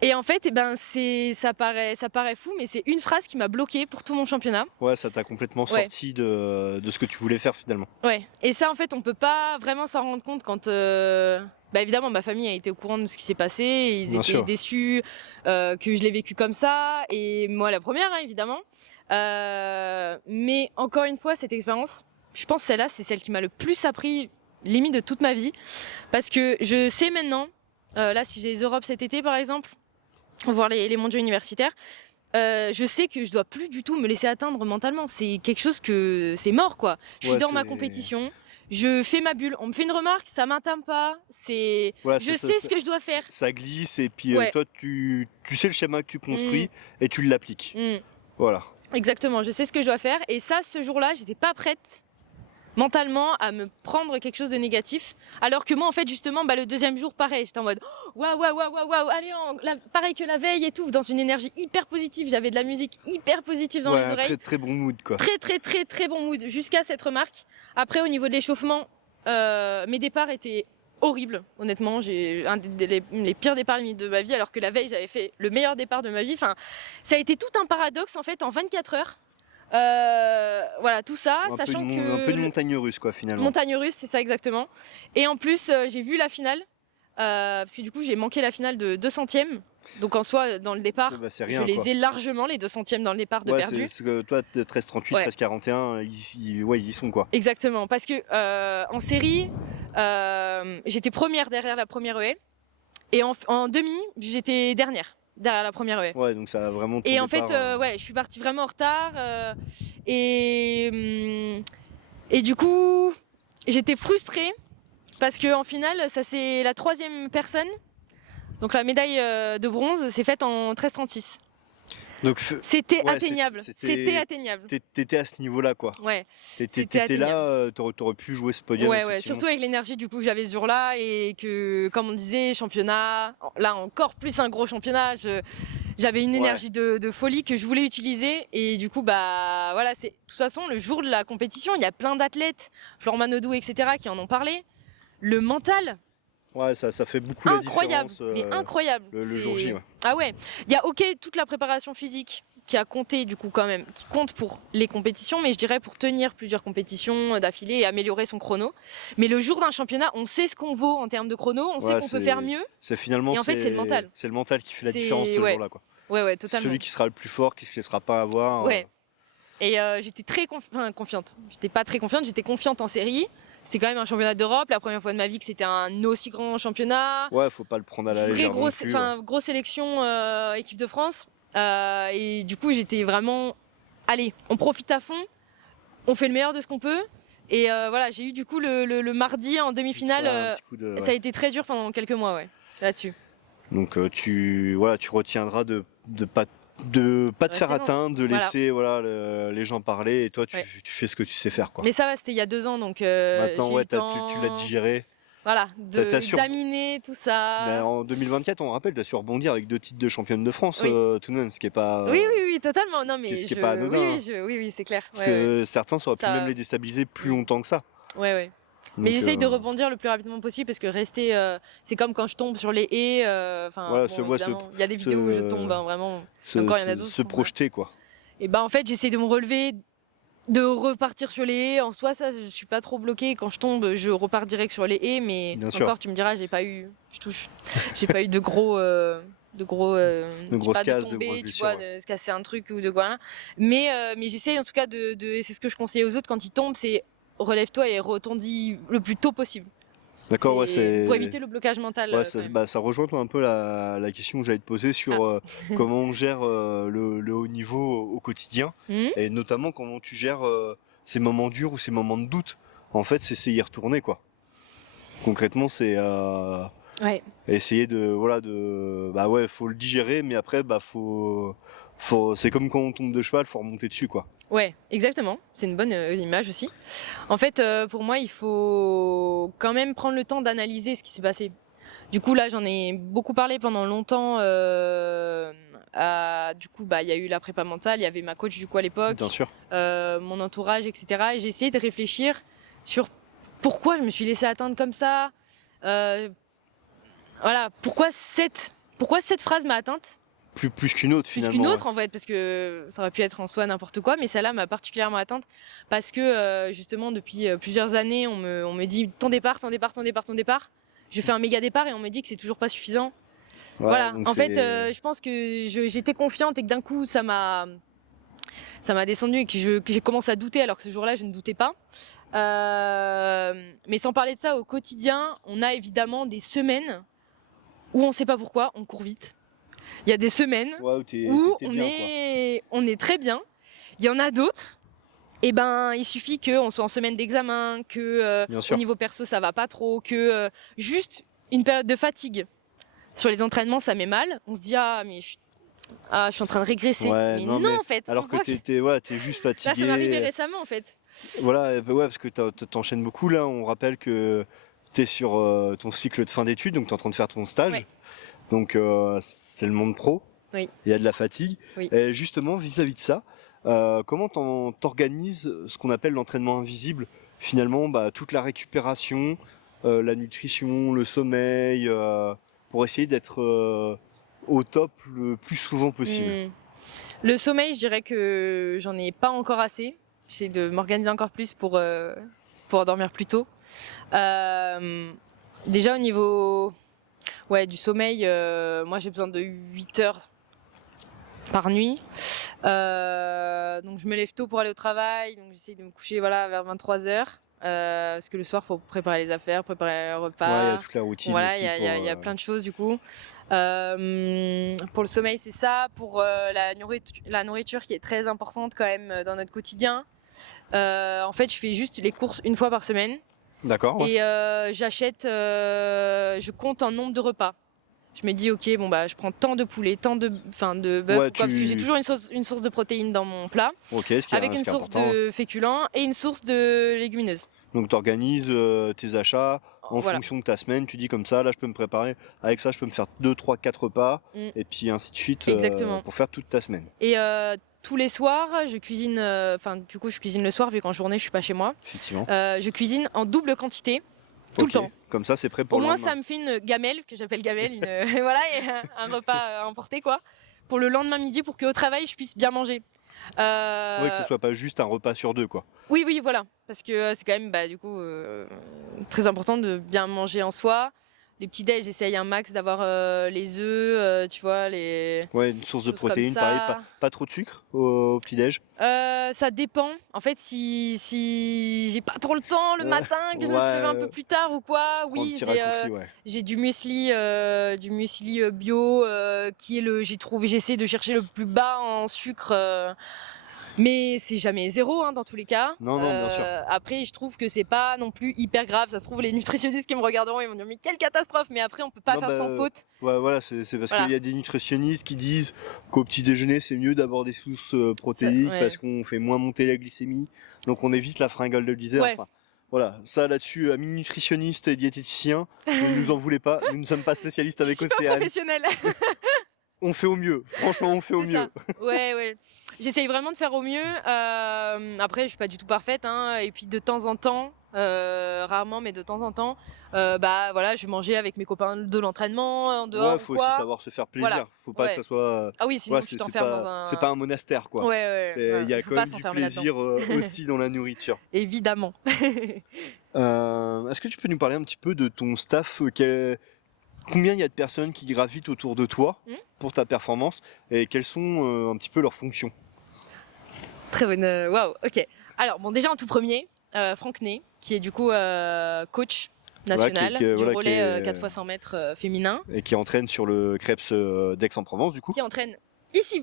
Et en fait, ça paraît fou, mais c'est une phrase qui m'a bloquée pour tout mon championnat. Ouais, ça t'a complètement Ouais. sorti de ce que tu voulais faire finalement. Ouais. Et ça, en fait, on peut pas vraiment s'en rendre compte quand. Évidemment, ma famille a été au courant de ce qui s'est passé. Et ils Bien étaient sûr. déçus que je l'ai vécu comme ça. Et moi, la première, hein, évidemment. Mais encore une fois, cette expérience, je pense que celle-là, c'est celle qui m'a le plus appris, limite de toute ma vie. Parce que je sais maintenant, là, si j'ai les Europes cet été, par exemple, voir les mondiaux universitaires, je sais que je dois plus du tout me laisser atteindre mentalement. C'est quelque chose que c'est mort, quoi. Je suis Ouais, dans ma compétition, je fais ma bulle. On me fait une remarque, ça m'atteint pas. Voilà, Je sais ce que je dois faire. ça glisse et puis Ouais. toi tu sais le schéma que tu construis et tu l'appliques. Voilà. Exactement, je sais ce que je dois faire. Et ça, ce jour-là, j'étais pas prête mentalement à me prendre quelque chose de négatif, alors que moi en fait justement le deuxième jour pareil, j'étais en mode waouh, allez, pareil que la veille et tout, dans une énergie hyper positive, j'avais de la musique hyper positive dans les Un oreilles, très très bon mood quoi. très bon mood jusqu'à cette remarque. Après, au niveau de l'échauffement, mes départs étaient horribles, honnêtement. J'ai les pires départs limite de ma vie, alors que la veille j'avais fait le meilleur départ de ma vie. Enfin, ça a été tout un paradoxe en fait en 24 heures. Voilà, tout ça, sachant que... Un peu de montagne russe quoi finalement. Montagne russe, c'est ça exactement. Et en plus, j'ai vu la finale, parce que du coup j'ai manqué la finale de 2 centièmes. Donc en soi, dans le départ, C'est rien, je les quoi. ai largement, les 2 centièmes dans le départ de perdu. C'est que toi 13-38, Ouais. 13-41, ils y sont quoi. Exactement, parce que en série, j'étais première derrière la première EA, et en demi, j'étais dernière derrière la première EA. Ouais, donc ça a vraiment. Et en fait, ouais, je suis partie vraiment en retard. Et du coup, j'étais frustrée parce qu'en finale, ça c'est la 3e personne. Donc la médaille de bronze s'est faite en 13,36. Donc c'était ouais, atteignable. C'était atteignable. T'étais à ce niveau-là quoi. Ouais. T'étais là, t'aurais pu jouer ce podium. Ouais, surtout avec l'énergie du coup que j'avais ce jour-là et que, comme on disait, championnat, là encore plus un gros championnat. J'avais une énergie de folie que je voulais utiliser, et du coup voilà, c'est de toute façon le jour de la compétition, il y a plein d'athlètes, Florent Manodou, etc., qui en ont parlé. Le mental, ouais, ça fait beaucoup la différence. mais incroyable. Le jour J. Ouais. Ah ouais, il y a toute la préparation physique qui a compté du coup quand même, qui compte pour les compétitions, mais je dirais pour tenir plusieurs compétitions d'affilée et améliorer son chrono. Mais le jour d'un championnat, on sait ce qu'on vaut en termes de chrono, on sait qu'on peut faire mieux. C'est finalement, et en fait, c'est le mental. C'est le mental qui fait la différence ce jour-là quoi. Ouais, totalement. Celui qui sera le plus fort, qui se laissera pas avoir. Ouais. Et j'étais très confiante. J'étais pas très confiante, j'étais confiante en série. C'était quand même un championnat d'Europe, la première fois de ma vie que c'était un aussi grand championnat. Ouais, faut pas le prendre à la légère. Grosse sélection équipe de France. Et du coup, j'étais vraiment, allez, on profite à fond, on fait le meilleur de ce qu'on peut. Et voilà, j'ai eu du coup le mardi en demi-finale. Ça a été très dur pendant quelques mois, ouais, là-dessus. Donc tu retiendras de pas te faire atteindre, de laisser les gens parler, et toi tu fais ce que tu sais faire quoi. Mais ça va, c'était il y a 2 ans, donc maintenant tu l'as digéré. Voilà, d'examiner tout ça. En 2024, on rappelle, tu as su rebondir avec 2 titres de championne de France tout de même, ce qui est pas. Oui, totalement. Non, mais ce qui est pas anodin. Oui, c'est clair. Certains ça aurait pu même les déstabiliser plus longtemps que ça. Ouais. Donc, mais j'essaye de rebondir le plus rapidement possible, parce que rester, c'est comme quand je tombe sur les haies. Il y a des vidéos où je tombe, vraiment. Encore, il y en a d'autres. Se projeter quoi. Et en fait, j'essaie de me relever, de repartir sur les haies. En soi, ça, je suis pas trop bloquée. Quand je tombe, je repars direct sur les haies. Mais encore, tu me diras, j'ai pas eu de gros. De grosses cases, de tomber, tu vois, de se casser un truc ou de quoi. Mais j'essaye en tout cas et c'est ce que je conseille aux autres quand ils tombent, c'est relève-toi et retourne-y le plus tôt possible. D'accord, ouais, c'est pour éviter le blocage mental. Ouais, ça rejoint un peu la question que j'allais te poser sur comment on gère le haut niveau au quotidien, et notamment comment tu gères ces moments durs ou ces moments de doute. En fait, c'est y retourner quoi. Concrètement, c'est essayer faut le digérer, mais après c'est comme quand on tombe de cheval, faut remonter dessus quoi. Ouais, exactement. C'est une bonne image aussi. En fait, pour moi, il faut quand même prendre le temps d'analyser ce qui s'est passé. Du coup, là, j'en ai beaucoup parlé pendant longtemps Du coup, il y a eu la prépa mentale, il y avait ma coach du coup à l'époque, Bien sûr. mon entourage, etc. Et j'ai essayé de réfléchir sur pourquoi je me suis laissée atteindre comme ça. Voilà, pourquoi cette phrase m'a atteinte Plus qu'une autre plus finalement. qu'une Ouais. autre en fait, parce que ça aurait pu être en soi n'importe quoi, mais celle-là m'a particulièrement atteinte parce que justement depuis plusieurs années, on me dit ton départ. Je fais un méga départ et on me dit que c'est toujours pas suffisant. Ouais, Voilà, donc en fait, c'est- je pense que j'étais confiante et que d'un coup ça m'a descendu et que j'ai commencé à douter alors que ce jour-là je ne doutais pas. Mais sans parler de ça, au quotidien, on a évidemment des semaines où on sait pas pourquoi, on court vite. Il y a des semaines ouais, où t'es bien, quoi. on est très bien. Il y en a d'autres, et il suffit qu'on soit en semaine d'examen, que Bien au sûr. niveau perso ça va pas trop, que juste une période de fatigue. Sur les entraînements, ça met mal. On se dit je suis en train de régresser. Ouais, Mais non, non, mais en fait. alors On que voit que... t'es juste Là, ça m'est arrivé fatigué. récemment, en fait. Voilà, ouais, parce que t'enchaînes beaucoup là. On rappelle que t'es sur ton cycle de fin d'études, donc t'es en train de faire ton stage. Ouais. Donc c'est le monde pro. Oui. Il y a de la fatigue. Oui. Et justement, vis-à-vis de ça, comment t'organises ce qu'on appelle l'entraînement invisible? Finalement, toute la récupération, la nutrition, le sommeil, pour essayer d'être au top le plus souvent possible. Le sommeil, je dirais que j'en ai pas encore assez. J'essaie de m'organiser encore plus pour dormir plus tôt. Déjà au niveau du sommeil, moi j'ai besoin de 8 heures par nuit. Donc je me lève tôt pour aller au travail, donc j'essaie de me coucher vers 23 heures. Parce que le soir, il faut préparer les affaires, préparer le Ouais, il y repas. a toute la routine Voilà, aussi il y a plein de choses du coup. Pour le sommeil, c'est ça. Pour la nourriture qui est très importante quand même dans notre quotidien. En fait, je fais juste les courses une fois par semaine. D'accord, ouais. Et j'achète, je compte en nombre de repas. Je me dis, ok, je prends tant de poulet, tant de bœuf, Ouais, ou quoi, parce que j'ai toujours une source de protéines dans mon plat, Ok, ce qui est, avec ce une qui est source important. de féculents et une source de légumineuses. Donc tu organises tes achats en Voilà. fonction de ta semaine, tu dis comme ça, là je peux me préparer, avec ça je peux me faire 2, 3, 4 repas, et puis ainsi de suite Exactement. pour faire toute ta semaine. Et tous les soirs, je cuisine, du coup je cuisine le soir vu qu'en journée je suis pas chez moi. Effectivement. Je cuisine en double quantité, tout le temps. Comme ça c'est prêt pour Au le moins lendemain. ça me fait une gamelle, que j'appelle gamelle, voilà, et un repas emporté quoi, pour le lendemain midi pour qu'au travail je puisse bien manger. Ouais, que ce soit pas juste un repas sur deux, quoi. Oui, voilà, parce que c'est quand même du coup très important de bien manger en soi. Les petits déj, j'essaye un max d'avoir les œufs, tu vois, les Ouais, une source de choses comme protéines, pareil, ça. pas trop de sucre au petit-déj. Ça dépend. En fait, si j'ai pas trop le temps le matin, que je me suis levée un peu plus tard ou quoi, Prends un oui, petit raccourci, ouais. j'ai du muesli bio qui est j'essaie de chercher le plus bas en sucre. Mais c'est jamais zéro bien tous les cas. Non, bien sûr. Après, je trouve que c'est pas non plus hyper grave. Ça se trouve, les nutritionnistes qui me regarderont, ils vont dire mais quelle catastrophe. Mais après, on peut pas Non, faire sans faute. Ouais, voilà, c'est parce Voilà. qu'il y a des nutritionnistes qui disent qu'au petit déjeuner, c'est mieux d'avoir des sources protéiques ouais. parce qu'on fait moins monter la glycémie, donc on évite la fringale de l'Isère. Ouais. Enfin, voilà, ça là-dessus, amis nutritionnistes et diététiciens, ne nous en voulez pas, nous ne sommes pas spécialistes avec Je suis pas Océane. professionnelle. On fait au mieux, franchement, on fait au C'est mieux. ça. Ouais. J'essaye vraiment de faire au mieux. Après, je suis pas du tout parfaite, et puis de temps en temps, rarement, mais de temps en temps, voilà, je mangeais avec mes copains de l'entraînement en dehors Ouais, ou faut quoi. aussi savoir se faire plaisir. Voilà. Faut pas que ça soit. Ah oui, sinon Ouais, tu c'est t'enfermes dans un. c'est pas un monastère, quoi. Ouais. Il y a Il faut quand pas même du s'enfermer là-dedans. plaisir aussi dans la nourriture. Évidemment. Est-ce que tu peux nous parler un petit peu de ton staff? Combien il y a de personnes qui gravitent autour de toi pour ta performance et quelles sont un petit peu leurs fonctions? Très bonne. Waouh, ok. Alors, bon, déjà en tout premier, Franck Ney, qui est du coup coach national du relais 4 x 100 mètres féminin. Et qui entraîne sur le Krebs d'Aix-en-Provence, du coup. Qui entraîne ici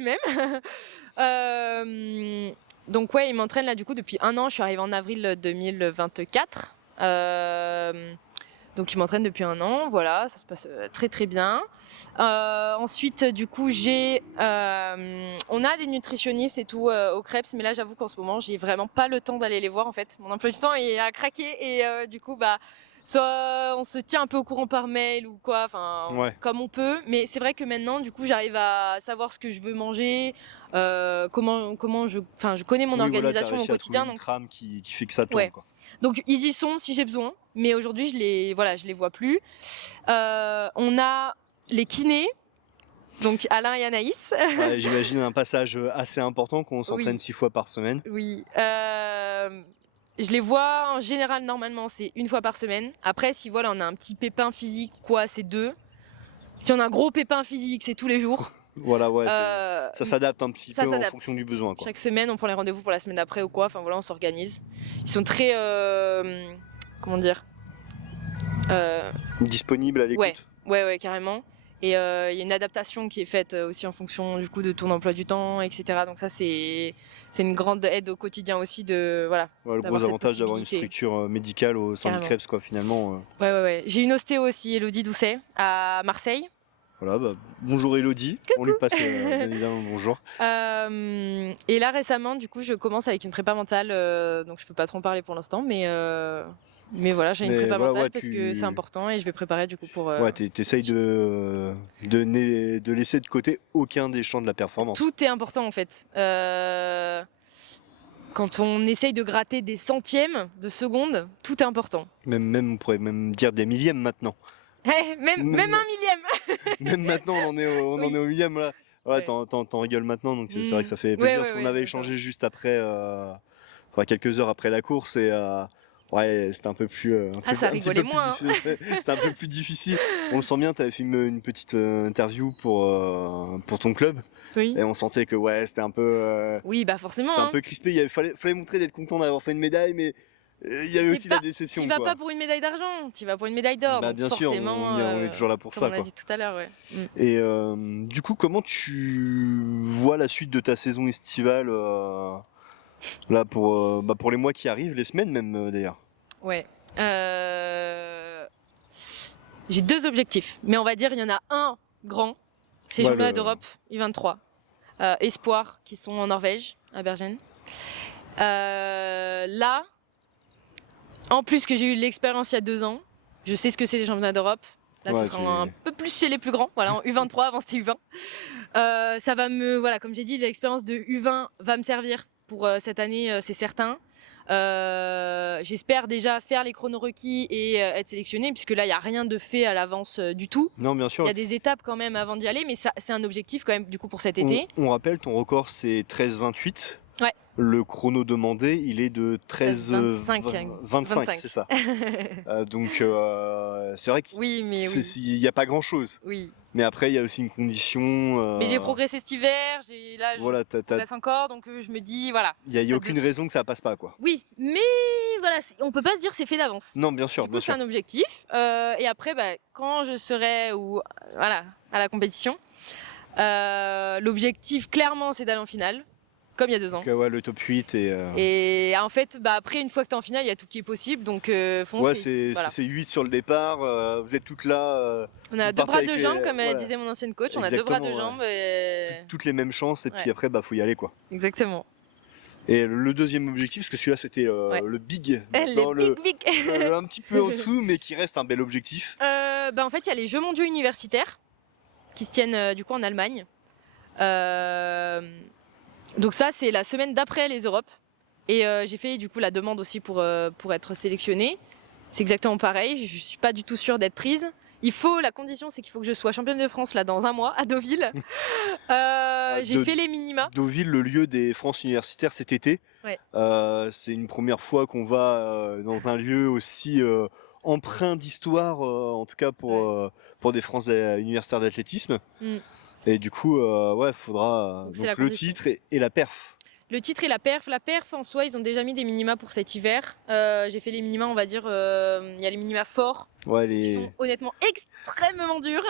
même. Donc ouais, il m'entraîne là du coup depuis 1 an. Je suis arrivée en avril 2024. Donc il m'entraîne depuis 1 an, voilà, ça se passe très très bien. Ensuite, du coup, on a des nutritionnistes et tout au Krebs, mais là j'avoue qu'en ce moment, j'ai vraiment pas le temps d'aller les voir en fait. Mon emploi du temps est à craquer et du coup, soit on se tient un peu au courant par mail ou quoi, enfin Ouais. comme on peut. Mais c'est vrai que maintenant, du coup, j'arrive à savoir ce que je veux manger, comment je connais mon Oui, voilà, t'as organisation, mon réussi à trouver quotidien. une Donc trame qui fait que ça tourne, ouais. quoi. Donc ils y sont si j'ai besoin. Mais aujourd'hui, je les vois plus. On a les kinés, donc Alain et Anaïs. Ouais, j'imagine un passage assez important qu'on s'entraîne Oui. 6 fois par semaine. Oui. Je les vois en général, normalement, c'est une fois par semaine. Après, si voilà, on a un petit pépin physique, quoi, c'est 2. Si on a un gros pépin physique, c'est tous les jours. Voilà, ouais, Euh, ça s'adapte un petit ça peu en s'adapte. fonction du besoin, quoi. Chaque semaine, on prend les rendez-vous pour la semaine d'après ou quoi. Enfin voilà, on s'organise. Ils sont très. Comment dire Disponible à l'écoute. Ouais, carrément. Et il y a une adaptation qui est faite aussi en fonction du coup de ton emploi du temps, etc. Donc ça, c'est une grande aide au quotidien aussi de voilà. Ouais, le d'avoir gros cette avantage d'avoir une possibilité. structure médicale au sein du Carrément. CREPS, quoi, finalement. Ouais. J'ai une ostéo aussi, Elodie Doucet, à Marseille. Voilà, bah, bonjour Elodie. On lui passe bien évidemment le bonjour. Et là récemment, du coup, je commence avec une prépa mentale, donc je peux pas trop en parler pour l'instant, mais voilà, j'ai une Mais prépa voilà, mentale ouais, parce que c'est important et je vais préparer du coup pour. Ouais, t'essayes de laisser de côté aucun des champs de la performance. Tout est important en fait. Quand on essaye de gratter des centièmes de seconde, tout est important. Même, on pourrait même dire des millièmes maintenant. Même un millième. Même maintenant, on en est au millième là. Ouais, Ouais. t'en rigoles maintenant, donc c'est vrai que ça fait plaisir. Parce qu'on avait Ouais, échangé juste après, enfin quelques heures après la course et ouais, c'était un peu plus. Ça un petit rigolait peu plus moins. difficile. C'était un peu plus difficile. On le sent bien, t'avais fait une petite interview pour ton club. Oui. Et on sentait que ouais, c'était un peu. Oui, bah forcément. C'était un peu crispé. Fallait montrer d'être content d'avoir fait une médaille, mais il y avait aussi la déception. Tu vas quoi. pas pour une médaille d'argent, tu vas pour une médaille d'or. Bah, donc bien sûr, forcément, on est toujours là pour comme ça. on a Quoi. dit tout à l'heure, ouais. Et du coup, comment tu vois la suite de ta saison estivale là pour les mois qui arrivent, les semaines même d'ailleurs? Ouais. J'ai 2 objectifs, mais on va dire il y en a un grand, c'est Ouais, championnat d'Europe U23. Espoir qui sont en Norvège, à Bergen. Là, en plus que j'ai eu l'expérience il y a 2 ans, je sais ce que c'est les championnats d'Europe. Là, ce Ouais, sera un peu plus chez les plus grands. Voilà, en U23, avant c'était U20. Ça va voilà, comme j'ai dit, l'expérience de U20 va me servir pour cette année, c'est certain. J'espère déjà faire les chronos requis et être sélectionnée, puisque là, il n'y a rien de fait à l'avance du tout. Non, bien sûr. Il y a des étapes quand même avant d'y aller, mais ça, c'est un objectif quand même du coup pour cet été. On rappelle, ton record c'est 13,28. Ouais. Le chrono demandé, il est de 13,25, c'est ça. Donc c'est vrai qu'il Oui, mais oui. n'y a pas grand chose. Oui. Mais après, il y a aussi une condition. Mais j'ai progressé cet hiver, là Voilà, je progresse encore, donc je me dis, voilà. il n'y a aucune raison que ça passe pas, quoi. Oui, mais voilà, on peut pas se dire c'est fait d'avance. Non, bien sûr, Du coup, bien c'est sûr. un objectif. Et après, quand je serai voilà, à la compétition, l'objectif, clairement, c'est d'aller en finale, comme il y a 2 ans. Donc, ouais, le top 8 Et en fait, après, une fois que tu es en finale, il y a tout qui est possible, donc foncez. Ouais, c'est Voilà. 8 sur le départ, vous êtes toutes là. On a vous 2 partez bras, avec 2 les- jambes, comme voilà. disait mon ancienne coach. On a 2 bras, 2 Exactement, jambes. Et... Toutes les mêmes chances, et puis après, faut y aller, quoi. Exactement. Et le deuxième objectif, parce que celui-là, c'était le big. Big. Un petit peu en dessous, mais qui reste un bel objectif. En fait, il y a les Jeux mondiaux universitaires qui se tiennent du coup en Allemagne. Donc ça, c'est la semaine d'après les Europes. Et j'ai fait du coup la demande aussi pour être sélectionnée. C'est exactement pareil, je suis pas du tout sûre d'être prise. La condition, c'est qu'il faut que je sois championne de France là dans un mois à Deauville. J'ai fait les minima. Deauville, le lieu des France universitaires cet été. Ouais. C'est une première fois qu'on va dans un lieu aussi empreint d'histoire, en tout cas pour des France universitaires d'athlétisme. Et du coup, faudra donc le titre et la perf. Le titre et la perf. La perf en soi, ils ont déjà mis des minima pour cet hiver. J'ai fait les minima, on va dire, il y a les minima forts, qui sont honnêtement extrêmement durs.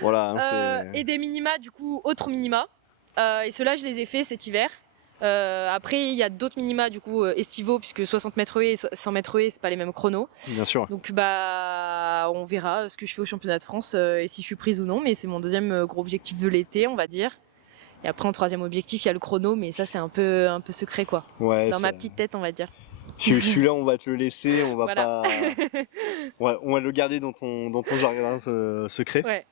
Voilà. Et des minima, du coup, autres minima. Et ceux-là, je les ai fait cet hiver. Après, il y a d'autres minima, du coup, estivaux, puisque 60 mètres haies et 100 mètres haies, c'est pas les mêmes chronos. Bien sûr. Donc, on verra ce que je fais au championnat de France et si je suis prise ou non. Mais c'est mon deuxième gros objectif de l'été, on va dire. Et après, en troisième objectif, il y a le chrono, mais ça, c'est un peu secret, quoi. Ouais, dans ma petite tête, on va dire. Celui-là, on va te le laisser, on va Voilà. pas. On va le garder dans ton jardin secret. Ouais.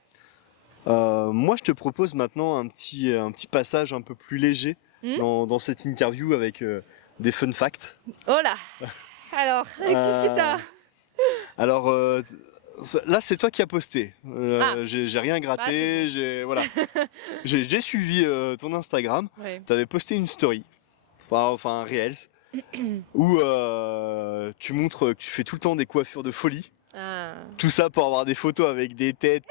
Moi, je te propose maintenant un petit passage un peu plus léger Hmm. dans cette interview avec des fun facts. Oh là. Alors, qu'est-ce que t'as? Alors, là, c'est toi qui as posté. Ah. J'ai rien gratté, voilà. J'ai suivi ton Instagram. Ouais. Tu avais posté une story, enfin un Reels, où tu montres que tu fais tout le temps des coiffures de folie. Ah. Tout ça pour avoir des photos avec des têtes,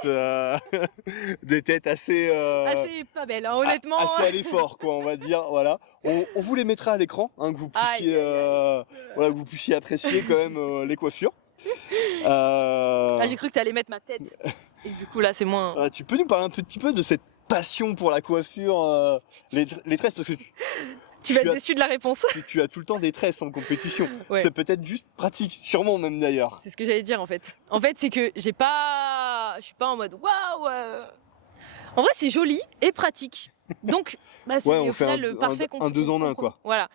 des têtes assez, Assez pas belle, hein, honnêtement. assez à l'effort, quoi, on va dire. Voilà. On vous les mettra à l'écran, hein, que vous puissiez, Aïe, aïe, aïe. voilà, que vous puissiez apprécier quand même les coiffures. Ah, j'ai cru que t'allais mettre ma tête. Et du coup, là, c'est moins. Tu peux nous parler un petit peu de cette passion pour la coiffure, les tresses, parce que Tu vas tu être as- déçu de la réponse. tu as tout le temps des tresses en compétition. Ouais. C'est peut-être juste pratique, sûrement même d'ailleurs. C'est ce que j'allais dire en fait. En fait, c'est que je suis pas en mode waouh. En vrai, c'est joli et pratique. Donc, bah, c'est Ouais, on au fait final le parfait un 2 en 1, quoi. Voilà.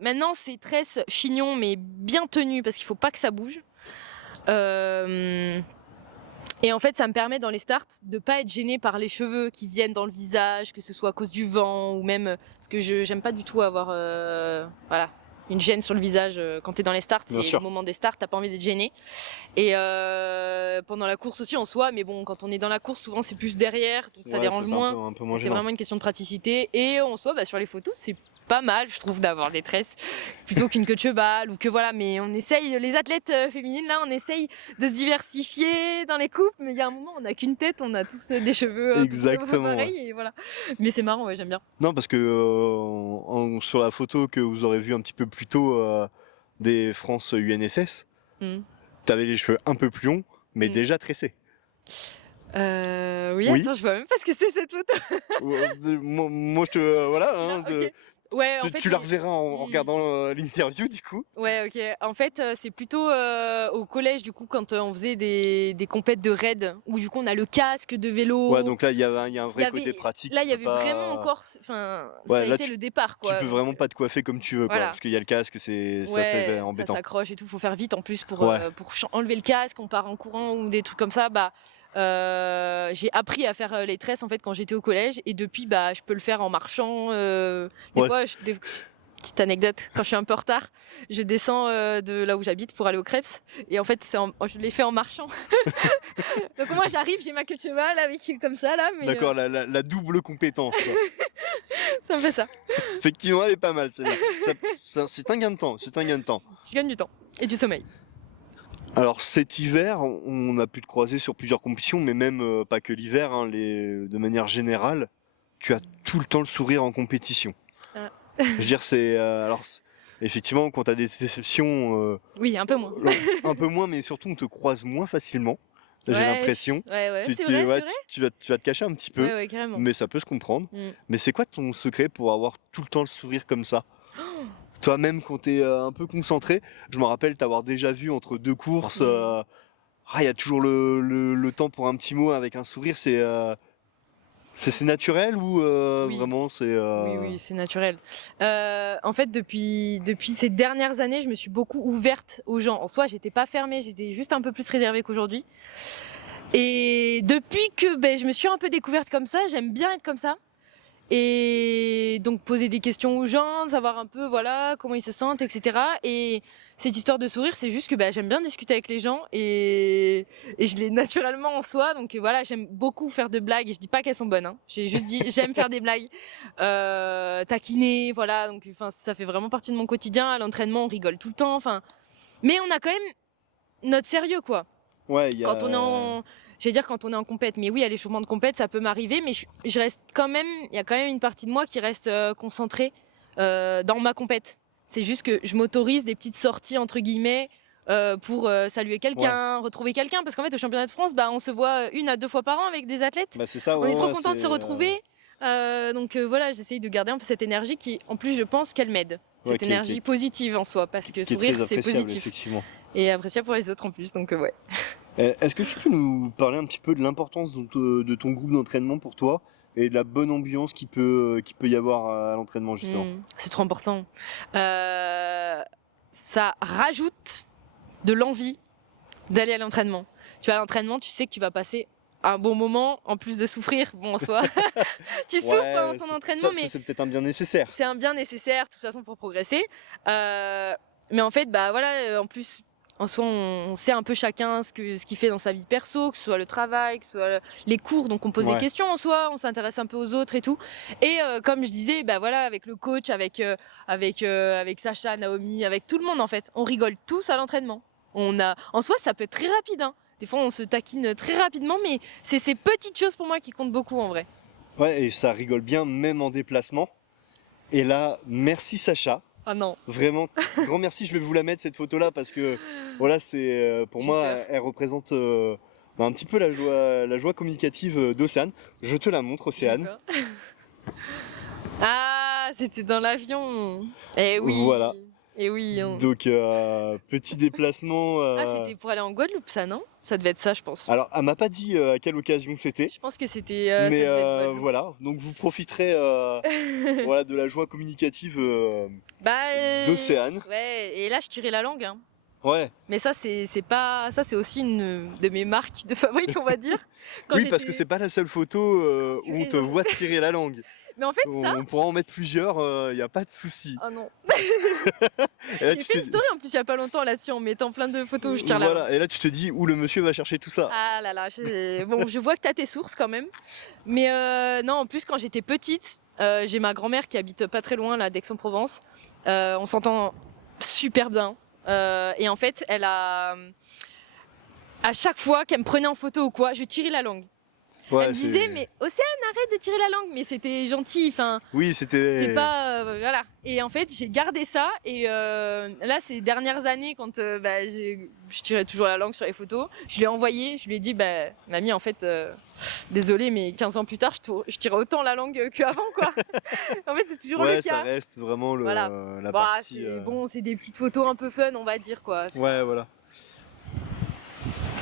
Maintenant, c'est tresses chignon, mais bien tenu parce qu'il faut pas que ça bouge. Et en fait, ça me permet dans les starts de pas être gênée par les cheveux qui viennent dans le visage, que ce soit à cause du vent ou même parce que j'aime pas du tout avoir voilà, une gêne sur le visage quand t'es dans les starts. Bien C'est sûr. le moment des starts, t'as pas envie d'être gêné. Et pendant la course aussi en soi, mais bon, quand on est dans la course, souvent c'est plus derrière, donc ça Ouais, dérange c'est moins. un peu moins C'est gênant. vraiment une question de praticité. Et en soi, bah, sur les photos, c'est pas mal, je trouve, d'avoir des tresses plutôt qu'une queue de cheval ou que voilà. Mais on essaye, les athlètes féminines là, on essaye de se diversifier dans les coupes. Mais il y a un moment, on n'a qu'une tête, on a tous des cheveux à peu près Exactement, pareils et voilà. Mais c'est marrant, ouais, j'aime bien. Non, parce que sur la photo que vous aurez vue un petit peu plus tôt des France UNSS, Mm. t'avais les cheveux un peu plus longs, mais Mm. déjà tressés. Oui, Oui. attends, je vois même pas ce que c'est cette photo. Moi, je te. Voilà, hein, Ok. Ouais, en tu, fait. tu la reverras en Mm. regardant l'interview, du coup. Ouais, ok. En fait, c'est plutôt au collège, du coup, quand on faisait des compètes de raid, où du coup, on a le casque de vélo. Ouais, donc là, il y a un Il y vrai avait- côté pratique. Là, tu il y peux avait vraiment pas- encore. Enfin, Ouais, ça a là, été le départ, tu quoi. peux donc, vraiment pas te coiffer comme tu veux, quoi. voilà. Parce qu'il y a le casque, c'est assez Ouais, ça embêtant. s'accroche et tout. Faut faire vite en plus pour, Ouais. enlever le casque. On part en courant ou des trucs comme ça. Bah, j'ai appris à faire les tresses en fait quand j'étais au collège et depuis, bah, je peux le faire en marchant. Des Ouais. fois, petite anecdote, quand je suis un peu en retard, je descends de là où j'habite pour aller au Crêpes et en fait, je l'ai fait en marchant. Donc moi, j'arrive, j'ai ma queue de cheval avec comme ça là, mais D'accord, la double compétence, quoi. ça me fait ça. Effectivement, elle est pas mal, celle-là. C'est un gain de temps, c'est un gain de temps. Je gagne du temps et du sommeil. Alors cet hiver, on a pu te croiser sur plusieurs compétitions, mais même pas que l'hiver, hein, de manière générale, tu as tout le temps le sourire en compétition. Ah. Je veux dire, effectivement, quand tu as des déceptions, Oui, un peu moins. un peu moins, mais surtout on te croise moins facilement, j'ai Ouais, l'impression. Ouais, Tu- c'est tu- vrai, ouais, c'est vrai. tu vas te cacher un petit peu, Ouais, carrément. mais ça peut se comprendre. Mm. Mais c'est quoi ton secret pour avoir tout le temps le sourire comme ça? Toi-même, quand t'es un peu concentré, je me rappelle t'avoir déjà vu entre deux courses. Il y a toujours le temps pour un petit mot avec un sourire. C'est naturel ou Oui. vraiment c'est. Oui, c'est naturel. En fait, depuis ces dernières années, je me suis beaucoup ouverte aux gens. En soi, j'étais pas fermée, j'étais juste un peu plus réservée qu'aujourd'hui. Et depuis que je me suis un peu découverte comme ça, j'aime bien être comme ça. Et donc poser des questions aux gens, savoir un peu voilà comment ils se sentent, etc. Et cette histoire de sourire, c'est juste que j'aime bien discuter avec les gens et je l'ai naturellement en soi. Donc voilà, j'aime beaucoup faire de blagues. Et je dis pas qu'elles sont bonnes. Hein. J'ai juste dit j'aime faire des blagues, taquiner, voilà. Donc enfin ça fait vraiment partie de mon quotidien. À l'entraînement, on rigole tout le temps. Enfin, mais on a quand même notre sérieux quoi. Ouais, Quand on est en j'allais dire quand on est en compète, mais oui, à l'échauffement de compète, ça peut m'arriver, mais je reste quand même, il y a quand même une partie de moi qui reste concentrée dans ma compète. C'est juste que je m'autorise des petites sorties entre guillemets pour saluer quelqu'un, retrouver quelqu'un, parce qu'en fait au championnat de France, on se voit 1 à 2 fois par an avec des athlètes. Bah, c'est ça. On est trop content de se retrouver. Donc voilà, j'essaye de garder un peu cette énergie qui, en plus, je pense qu'elle m'aide. Cette énergie positive en soi, parce que qui est sourire, très c'est appréciable, positif. effectivement. Et appréciable pour les autres en plus, donc ouais. Est-ce que tu peux nous parler un petit peu de l'importance de ton groupe d'entraînement pour toi et de la bonne ambiance qui peut y avoir à l'entraînement justement. C'est trop important. Ça rajoute de l'envie d'aller à l'entraînement. Tu vas à l'entraînement, tu sais que tu vas passer un bon moment, en plus de souffrir, bon en soi. Tu souffres pendant ton entraînement, mais c'est peut-être un bien nécessaire. c'est un bien nécessaire de toute façon pour progresser. Mais en fait, bah voilà, en plus, en soi, on sait un peu chacun ce qu'il fait dans sa vie perso, que ce soit le travail, que ce soit les cours, donc on pose des Ouais. questions en soi, on s'intéresse un peu aux autres et tout. Et comme je disais, bah voilà, avec le coach, avec Sacha, Naomi, avec tout le monde en fait, on rigole tous à l'entraînement. En soi, ça peut être très rapide, hein. Des fois, on se taquine très rapidement, mais c'est ces petites choses pour moi qui comptent beaucoup en vrai. Ouais, et ça rigole bien même en déplacement. Et là, merci Sacha. Ah non. Vraiment, grand merci, je vais vous la mettre cette photo-là parce que voilà, c'est pour J'ai moi, peur. elle représente un petit peu la joie communicative d'Océane. Je te la montre, Océane. Ah, c'était dans l'avion. Eh oui. Voilà. Eh oui. Donc petit déplacement. Ah, c'était pour aller en Guadeloupe, ça, non? Ça devait être ça, je pense. Alors, elle m'a pas dit à quelle occasion c'était. Je pense que c'était. Mais Ça devait être Guadeloupe. voilà, donc vous profiterez voilà, de la joie communicative d'Océane. Ouais, et là, je tirais la langue, hein. Ouais. Mais ça, c'est pas. Ça, c'est aussi une de mes marques de fabrique, on va dire. Oui, parce que c'est pas la seule photo où on te voit tirer la langue. Mais en fait, ça. On pourra en mettre plusieurs, y a pas de souci. Oh non. Et là, J'ai fait une story en plus il y a pas longtemps là-dessus en mettant plein de photos où je tire la langue. Voilà, et là tu te dis où le monsieur va chercher tout ça. Ah là là, bon, je vois que t'as tes sources quand même. Mais non, en plus, quand j'étais petite, j'ai ma grand-mère qui habite pas très loin, là, d'Aix-en-Provence. On s'entend super bien. Et en fait, elle a. À chaque fois qu'elle me prenait en photo ou quoi, je tirais la langue. Ouais, elle me disait, mais Océane, arrête de tirer la langue. Mais c'était gentil, enfin. Oui, C'était pas. Voilà. Et en fait, j'ai gardé ça. Et là, ces dernières années, quand je tirais toujours la langue sur les photos, je lui ai envoyé, je lui ai dit, mamie, en fait, désolée, mais 15 ans plus tard, je tirais autant la langue qu'avant, quoi. En fait, c'est toujours le cas. Ça reste vraiment Voilà. la partie. Bon, c'est des petites photos un peu fun, on va dire, quoi. Ouais, voilà.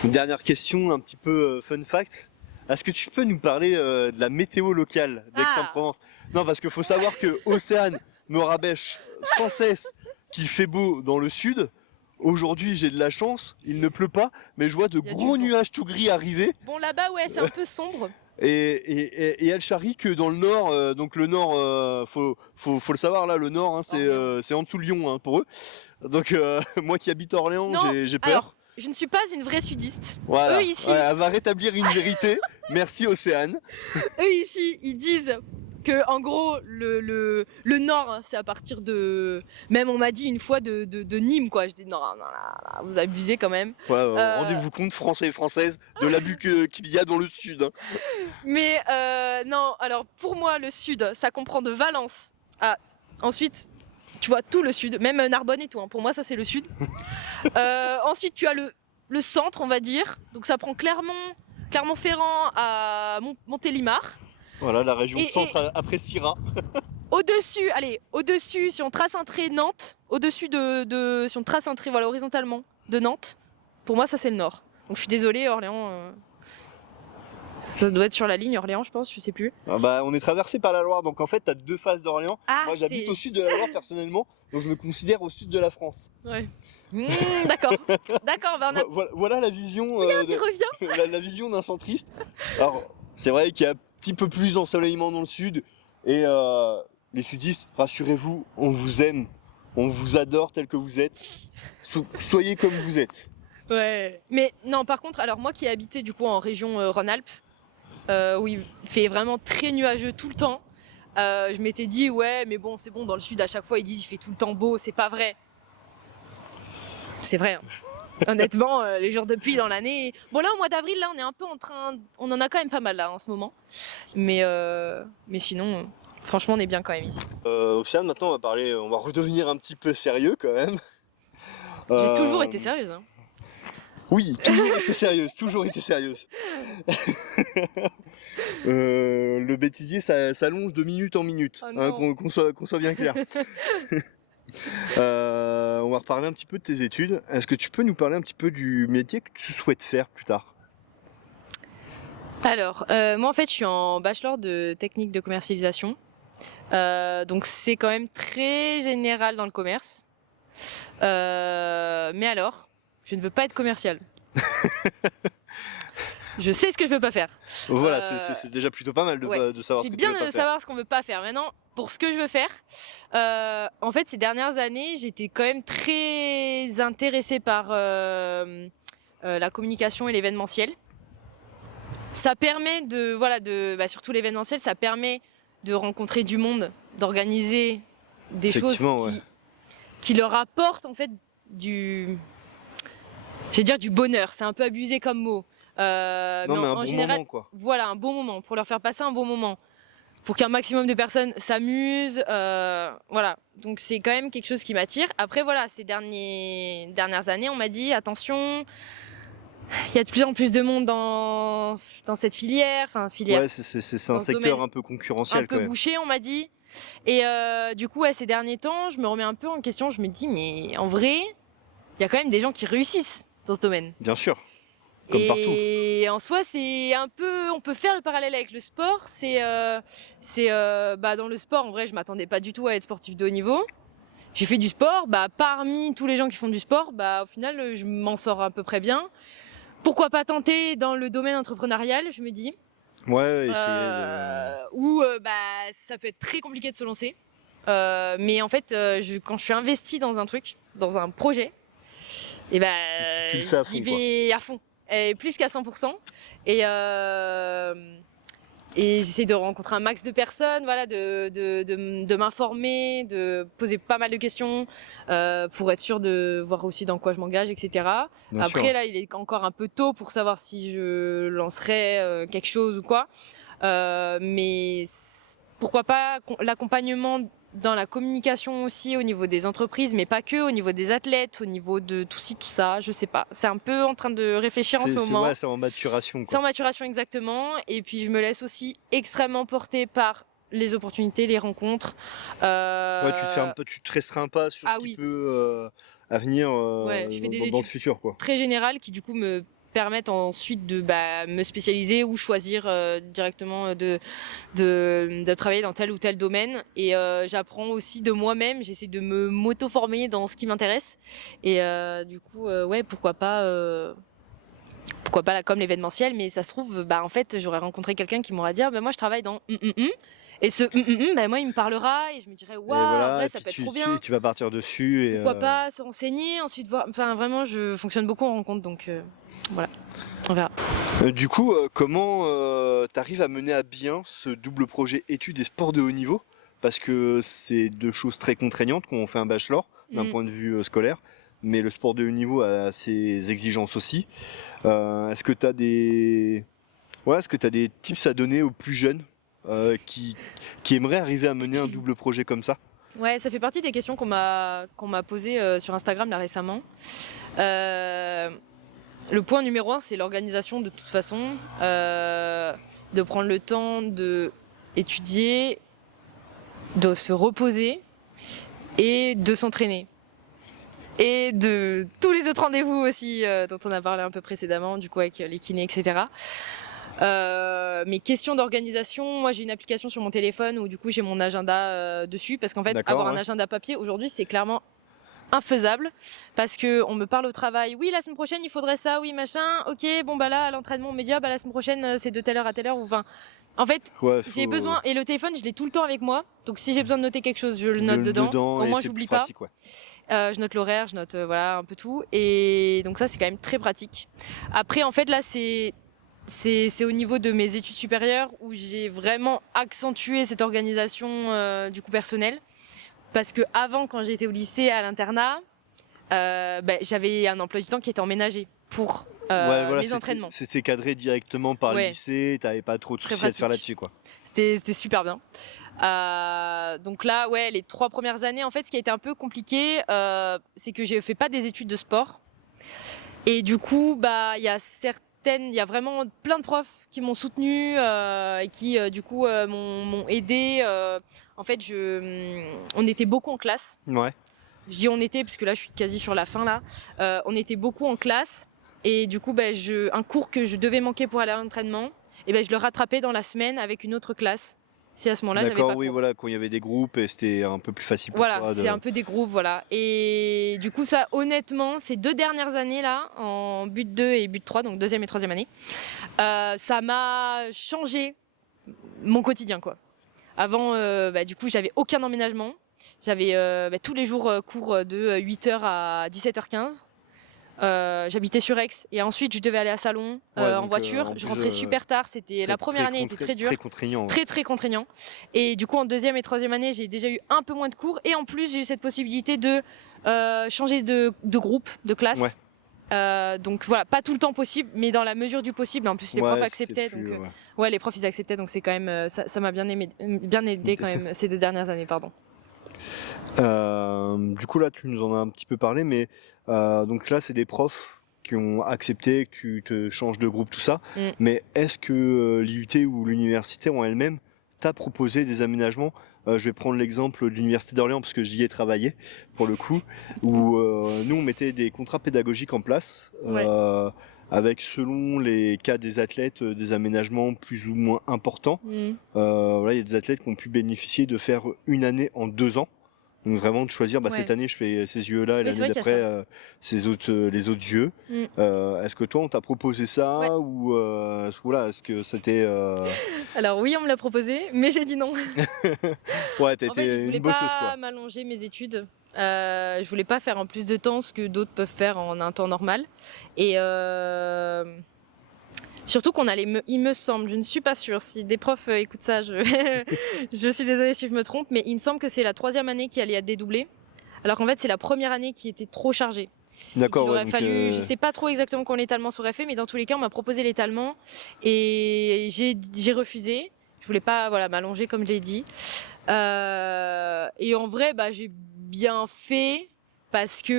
Une dernière question, un petit peu fun fact. Est-ce que tu peux nous parler de la météo locale d'Aix-en-Provence? Non, parce qu'il faut savoir que Océane me rabâche sans cesse qu'il fait beau dans le sud. Aujourd'hui, j'ai de la chance, il ne pleut pas, mais je vois de gros nuages tout gris arriver. Bon, là-bas, ouais, c'est un peu sombre. Et elle charrie que dans le nord, donc le nord, faut le savoir là, le nord, hein, c'est en dessous de Lyon hein, pour eux. Donc moi qui habite Orléans, j'ai peur. Alors, je ne suis pas une vraie sudiste. Voilà. Eux ici, elle va rétablir une vérité. Merci Océane. eux ici, ils disent que en gros le nord, hein, c'est à partir de. Même on m'a dit une fois de Nîmes, quoi. Je dis non, là, vous abusez quand même. Rendez-vous compte, Français et Françaises, de l'abus qu'il y a dans le sud. Hein. Mais non, alors pour moi, le sud, ça comprend de Valence à. Ensuite, tu vois tout le sud, même Narbonne et tout. Hein. Pour moi, ça c'est le sud. Ensuite, tu as le centre, on va dire. Donc ça prend Clermont-Ferrand à Montélimar. Voilà, la région centre après Syrah. Au-dessus, si on trace un trait Nantes, au-dessus si on trace un trait voilà, horizontalement de Nantes, pour moi ça c'est le nord. Donc je suis désolée, Orléans, ça doit être sur la ligne Orléans, je pense, je sais plus. On est traversé par la Loire, donc en fait t'as deux faces d'Orléans. Ah, moi j'habite au sud de la Loire personnellement, donc je me considère au sud de la France. Ouais. D'accord. Voilà la vision. Regarde, il revient. La vision d'un centriste. Alors c'est vrai qu'il y a un petit peu plus d'ensoleillement dans le sud et les sudistes, rassurez-vous, on vous aime, on vous adore tel que vous êtes. Soyez comme vous êtes. Ouais. Mais non, par contre, alors moi qui ai habité du coup en région Rhône-Alpes, où il fait vraiment très nuageux tout le temps, je m'étais dit ouais, mais bon, c'est bon, dans le sud à chaque fois ils disent il fait tout le temps beau, c'est pas vrai. C'est vrai. Hein. Honnêtement, les jours de pluie dans l'année. Bon là au mois d'avril, là on est un peu en train, on en a quand même pas mal là en ce moment. Mais sinon. Franchement, on est bien quand même ici. Océane, maintenant on va redevenir un petit peu sérieux quand même. J'ai toujours été sérieuse. Hein. Oui, toujours été sérieuse. Le bêtisier, ça s'allonge de minute en minute, qu'on soit bien clair. On va reparler un petit peu de tes études. Est-ce que tu peux nous parler un petit peu du métier que tu souhaites faire plus tard? Alors, moi en fait je suis en bachelor de technique de commercialisation. Donc c'est quand même très général dans le commerce. Mais alors, je ne veux pas être commercial. Je sais ce que je veux pas faire. Voilà, Euh, c'est déjà plutôt pas mal Ouais. de savoir C'est ce que tu bien veux pas de faire. savoir ce qu'on veut pas faire. Maintenant, pour ce que je veux faire, en fait, ces dernières années, j'étais quand même très intéressée par la communication et l'événementiel. Ça permet surtout l'événementiel, ça permet de rencontrer du monde, d'organiser des choses Effectivement, ouais. qui leur apportent en fait je vais dire du bonheur. C'est un peu abusé comme mot. Non, mais un En bon général, moment, quoi. voilà, un bon moment, pour leur faire passer un bon moment. Pour qu'un maximum de personnes s'amusent. Voilà, donc c'est quand même quelque chose qui m'attire. Après, voilà, ces dernières années, on m'a dit attention, il y a de plus en plus de monde dans cette filière, Ouais, c'est un dans ce secteur domaine un peu un concurrentiel, quand peu même. bouché, on m'a dit. Et du coup, ouais, ces derniers temps, je me remets un peu en question. Je me dis, mais en vrai, il y a quand même des gens qui réussissent dans ce domaine. Bien sûr, comme partout. Et en soi, c'est un peu, on peut faire le parallèle avec le sport. Dans le sport, en vrai, je m'attendais pas du tout à être sportif de haut niveau. J'ai fait du sport, parmi tous les gens qui font du sport, au final, je m'en sors à peu près bien. Pourquoi pas tenter dans le domaine entrepreneurial, je me dis, Ouais, essayer de... où ça peut être très compliqué de se lancer. Mais en fait, quand je suis investie dans un truc, dans un projet, et Tu le fais à j'y fond, quoi. vais à fond, et plus qu'à 100%. Et, et j'essaie de rencontrer un max de personnes, voilà, de m'informer, de poser pas mal de questions pour être sûr de voir aussi dans quoi je m'engage, etc. Bien Après, sûr. là, il est encore un peu tôt pour savoir si je lancerai quelque chose ou quoi. Pourquoi pas l'accompagnement dans la communication aussi au niveau des entreprises, mais pas que, au niveau des athlètes, au niveau de tout ci, tout ça, je sais pas. C'est un peu en train de réfléchir en ce moment. Ouais, c'est en maturation, C'est en quoi. maturation exactement. Et puis je me laisse aussi extrêmement porter par les opportunités, les rencontres. Ouais, tu te restreins pas sur ce Ah qui oui, peut à venir ouais, je fais des dans le études futur, quoi. très générales qui du coup me permettent ensuite de me spécialiser ou choisir directement de travailler dans tel ou tel domaine. Et j'apprends aussi de moi-même, j'essaie de me m'auto-former dans ce qui m'intéresse. Et du coup, ouais, pourquoi pas là, comme l'événementiel, mais ça se trouve, en fait, j'aurais rencontré quelqu'un qui m'aurait dit, ah, moi je travaille dans et ce moi il me parlera et je me dirais, Et waouh, en voilà, vrai et ça puis peut être trop bien. tu vas partir dessus, et Pourquoi pas se renseigner, ensuite voir. Enfin, vraiment, je fonctionne beaucoup en rencontre, donc voilà, on verra. Du coup, comment t'arrives à mener à bien ce double projet études et sport de haut niveau? Parce que c'est deux choses très contraignantes quand on fait un bachelor, d'un Mm. point de vue scolaire, mais le sport de haut niveau a ses exigences aussi. Est-ce que tu as est-ce que tu des tips à donner aux plus jeunes euh, qui, qui aimeraient arriver à mener un double projet comme ça? Ouais, ça fait partie des questions qu'on m'a posées sur Instagram là récemment. Euh, le point numéro 1, c'est l'organisation de toute façon, de prendre le temps de étudier, de se reposer et de s'entraîner. Et de tous les autres rendez-vous aussi dont on a parlé un peu précédemment, du coup avec les kinés, etc. Mais question d'organisation, moi j'ai une application sur mon téléphone où du coup j'ai mon agenda dessus parce qu'en fait avoir D'accord, un ouais. agenda papier aujourd'hui c'est clairement infaisable parce que on me parle au travail, oui la semaine prochaine il faudrait ça, oui machin, ok bon là à l'entraînement on me dit la semaine prochaine c'est de telle heure à telle heure ou enfin en fait Ouais, j'ai faut besoin et le téléphone je l'ai tout le temps avec moi donc si j'ai besoin de noter quelque chose je le note dedans, dedans, au et moins c'est plus j'oublie pas. pratique, ouais. Je note l'horaire, je note voilà un peu tout et donc ça c'est quand même très pratique. Après en fait là c'est au niveau de mes études supérieures où j'ai vraiment accentué cette organisation du coup personnelle parce que avant quand j'étais au lycée à l'internat j'avais un emploi du temps qui était emménagé pour Ouais, voilà, mes entraînements. c'était cadré directement par le Ouais, lycée, t'avais pas trop de très soucis à te faire pratique. là-dessus, quoi. C'était super bien. Donc là, ouais, les 3 premières années, en fait, ce qui a été un peu compliqué, c'est que j'ai fait pas des études de sport. Et du coup, il y a vraiment plein de profs qui m'ont soutenu et qui, du coup, m'ont aidé. En fait, on était beaucoup en classe. Ouais, Je dis on était parce que là, je suis quasi sur la fin là. On était beaucoup en classe et du coup, un cours que je devais manquer pour aller à l'entraînement, et ben je le rattrapais dans la semaine avec une autre classe. Si à ce moment-là, j'avais pas D'accord, oui, cours. voilà, quand il y avait des groupes et c'était un peu plus facile pour Voilà, toi c'est de. un peu des groupes, voilà. Et du coup, ça, honnêtement, ces 2 dernières années-là, en but 2 et but 3, donc deuxième et troisième année, ça m'a changé mon quotidien, quoi. Avant, du coup, j'avais aucun emménagement. J'avais tous les jours cours de 8h à 17h15. J'habitais sur Aix et ensuite je devais aller à Salon Ouais, en donc voiture. en Je plus, rentrais super tard. C'était la première année était très dure, très contraignant. Ouais. très très contraignant. Et du coup en deuxième et troisième année j'ai déjà eu un peu moins de cours et en plus j'ai eu cette possibilité de changer de groupe, de Ouais, classe. Donc voilà, pas tout le temps possible, mais dans la mesure du possible. En plus les profs ouais, c'était acceptaient, plus. donc ouais les profs ils acceptaient, donc c'est quand même ça m'a bien aidé quand même ces 2 dernières années, pardon. Du coup, là, tu nous en as un petit peu parlé, mais donc là, c'est des profs qui ont accepté que tu te changes de groupe, tout ça. Mm. Mais est-ce que l'IUT ou l'université en elle-même t'a proposé des aménagements? Je vais prendre l'exemple de l'université d'Orléans parce que j'y ai travaillé pour le coup, où nous on mettait des contrats pédagogiques en place Ouais. avec selon les cas des athlètes des aménagements plus ou moins importants. Mm. Voilà, il y a des athlètes qui ont pu bénéficier de faire une année en 2 ans. Donc vraiment de choisir, Ouais. cette année je fais ces yeux-là et Oui, c'est l'année vrai qu'il y a d'après les autres yeux. Mm. Est-ce que toi on t'a proposé ça Ouais. ou voilà, est-ce que c'était Alors oui, on me l'a proposé, mais j'ai dit non. ouais, t'as En fait, je été une voulais bosseuse pas quoi. m'allonger mes études. Je voulais pas faire en plus de temps ce que d'autres peuvent faire en un temps normal. Et surtout qu'on allait, il me semble, je ne suis pas sûre, si des profs écoutent ça, je suis désolée si je me trompe, mais il me semble que c'est la troisième année qui allait être dédoublée. Alors qu'en fait, c'est la première année qui était trop chargée. Et qu'il D'accord, ouais, aurait donc fallu, je sais pas trop exactement quand l'étalement serait fait, mais dans tous les cas, on m'a proposé l'étalement et j'ai refusé. Je voulais pas, voilà, m'allonger comme je l'ai dit. Et en vrai, bah, j'ai bien fait parce que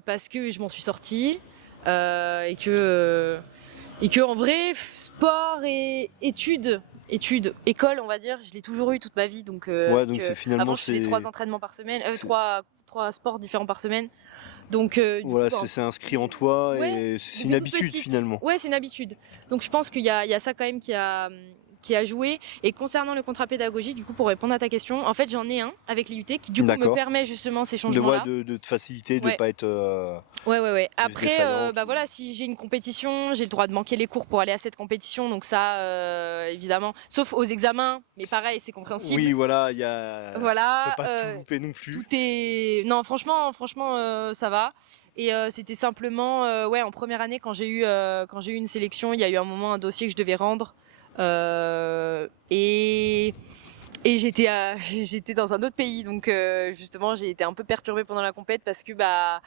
je m'en suis sortie et que en vrai, sport et école, on va dire, je l'ai toujours eu toute ma vie. Donc, ouais, donc c'est avant, finalement je faisais 3 entraînements par semaine, trois sports différents par semaine. Donc, du coup, voilà, bah, c'est inscrit en toi ouais, et c'est une depuis toute habitude petite. finalement. Ouais, c'est une habitude. Donc je pense qu'il y a ça quand même qui a joué. Et concernant le contrat pédagogique, du coup, pour répondre à ta question, en fait, j'en ai un avec l'IUT qui, du coup, me D'accord. permet justement ces De ouais, changements-là. de te faciliter, de Ouais. pas être Ouais. Après, défaillante. bah voilà, si j'ai une compétition, j'ai le droit de manquer les cours pour aller à cette compétition. Donc ça, évidemment, sauf aux examens, mais pareil, c'est compréhensible. Oui, voilà, il y a. Faut Voilà, pas tout louper non plus. tout est... Non, franchement, ça va. Et c'était simplement, ouais, en première année, quand j'ai eu une sélection, il y a eu un moment, un dossier que je devais rendre. Et j'étais dans un autre pays, donc justement, j'ai été un peu perturbée pendant la compète parce que bah,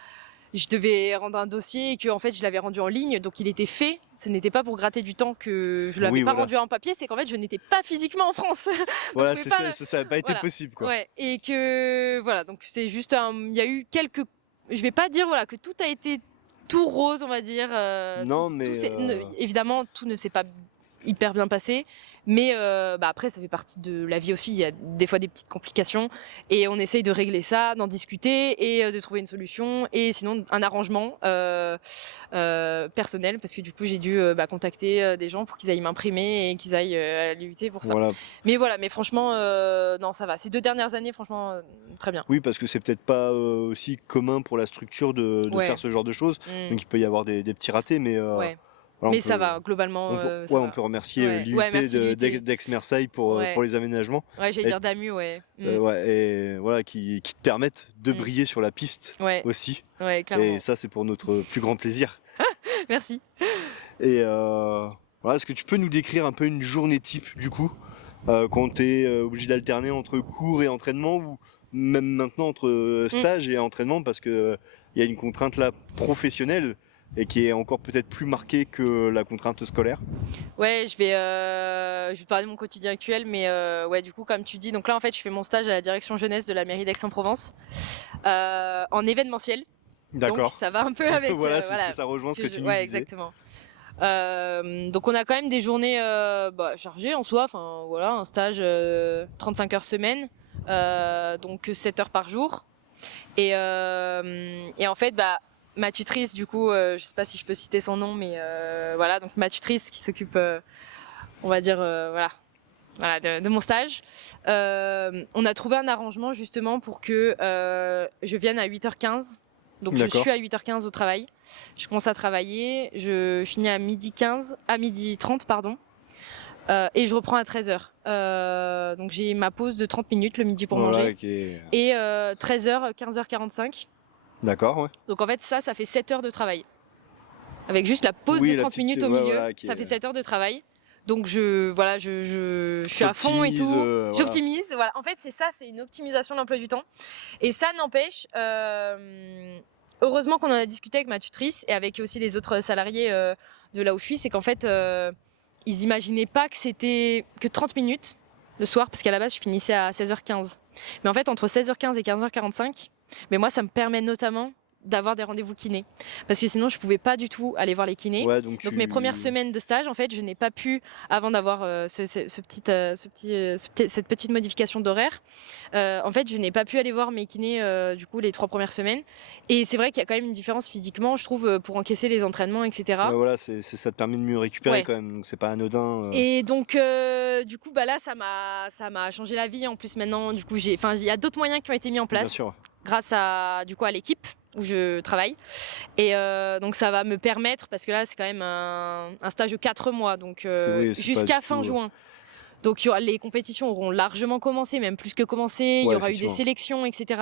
je devais rendre un dossier et que en fait, je l'avais rendu en ligne, donc il était fait. Ce n'était pas pour gratter du temps que je l'avais Oui, pas voilà. rendu en papier, c'est qu'en fait, je n'étais pas physiquement en France. Donc je Voilà, pouvais c'est pas ça, ça n'a pas été voilà. possible, quoi. Ouais, et que voilà, donc c'est juste il y a eu quelques, je vais pas dire voilà que tout a été tout rose, on va dire. Non, mais Évidemment, tout ne s'est pas hyper bien passé, mais bah après ça fait partie de la vie aussi. Il y a des fois des petites complications et on essaye de régler ça, d'en discuter et de trouver une solution et sinon un arrangement personnel parce que du coup j'ai dû contacter des gens pour qu'ils aillent m'imprimer et qu'ils aillent à l'IUT pour ça. voilà. Mais voilà, mais franchement, non, ça va. Ces 2 dernières années, franchement, très bien. Oui, parce que c'est peut-être pas aussi commun pour la structure de Ouais. faire ce genre de choses. Mm. Donc il peut y avoir des petits ratés, mais Ouais. voilà, Mais ça va, globalement, ça on va. peut remercier Ouais, l'IUT ouais, merci l'IUT. d'Aix-Marseille Ouais, pour les aménagements. ouais, j'allais Et, dire Damu, ouais. Mm. ouais, et voilà, qui te permettent de Mm. briller sur la piste Ouais, aussi. ouais, Et clairement. ça, c'est pour notre plus grand plaisir. Merci. Et voilà, est-ce que tu peux nous décrire un peu une journée type du coup, quand tu es obligé d'alterner entre cours et entraînement, ou même maintenant entre Mm. stage et entraînement, parce que il y a une contrainte là professionnelle et qui est encore peut-être plus marquée que la contrainte scolaire. Ouais, je vais parler de mon quotidien actuel, mais ouais, du coup, comme tu dis, donc là, en fait, je fais mon stage à la direction jeunesse de la mairie d'Aix-en-Provence en événementiel. Donc D'accord. ça va un peu avec Voilà, c'est ce que voilà ça rejoint ce que tu nous ouais, disais. exactement. Donc on a quand même des journées chargées en soi, enfin voilà, un stage 35 heures semaine, donc 7 heures par jour. Et en fait, bah, ma tutrice, du coup, je sais pas si je peux citer son nom, mais voilà, donc ma tutrice qui s'occupe on va dire, voilà, de mon stage. On a trouvé un arrangement justement pour que je vienne à 8h15. Donc je D'accord. suis à 8h15 au travail. Je commence à travailler, je finis à 12h15, à 12h30 pardon. Et je reprends à 13h. Donc j'ai ma pause de 30 minutes le midi pour Voilà, manger. qui est- Et 13h, 15h45. D'accord, ouais. Donc en fait ça fait 7 heures de travail. Avec juste la pause Oui, de la 30 petite- minutes au ouais, milieu, voilà, qui ça est- fait 7 heures de travail. Donc je suis à fond et T'optimises, tout. voilà. J'optimise. Voilà. En fait, c'est ça, c'est une optimisation de l'emploi du temps. Et ça n'empêche, heureusement qu'on en a discuté avec ma tutrice et avec aussi les autres salariés de là où je suis, c'est qu'en fait, ils imaginaient pas que c'était que 30 minutes le soir, parce qu'à la base, je finissais à 16h15. Mais en fait, entre 16h15 et 15h45, mais moi, ça me permet notamment d'avoir des rendez-vous kinés. Parce que sinon, je pouvais pas du tout aller voir les kinés. Ouais, donc Donc mes premières semaines de stage, en fait, je n'ai pas pu, avant d'avoir cette petite modification d'horaire, en fait, je n'ai pas pu aller voir mes kinés du coup les 3 premières semaines. Et c'est vrai qu'il y a quand même une différence physiquement, je trouve, pour encaisser les entraînements, etc. ouais, voilà, ça te permet de mieux récupérer Ouais. quand même, donc c'est pas anodin. Et donc, du coup, bah là, ça m'a changé la vie. En plus, maintenant, du coup, il y a d'autres moyens qui ont été mis en Bien place sûr. grâce à l'équipe où je travaille. Et donc ça va me permettre, parce que là c'est quand même un stage de 4 mois, donc Oui, c'est pas jusqu'à du fin tout, juin. Donc les compétitions auront largement commencé, même plus que commencé, il y Ouais, aura eu des effectivement. sélections, etc.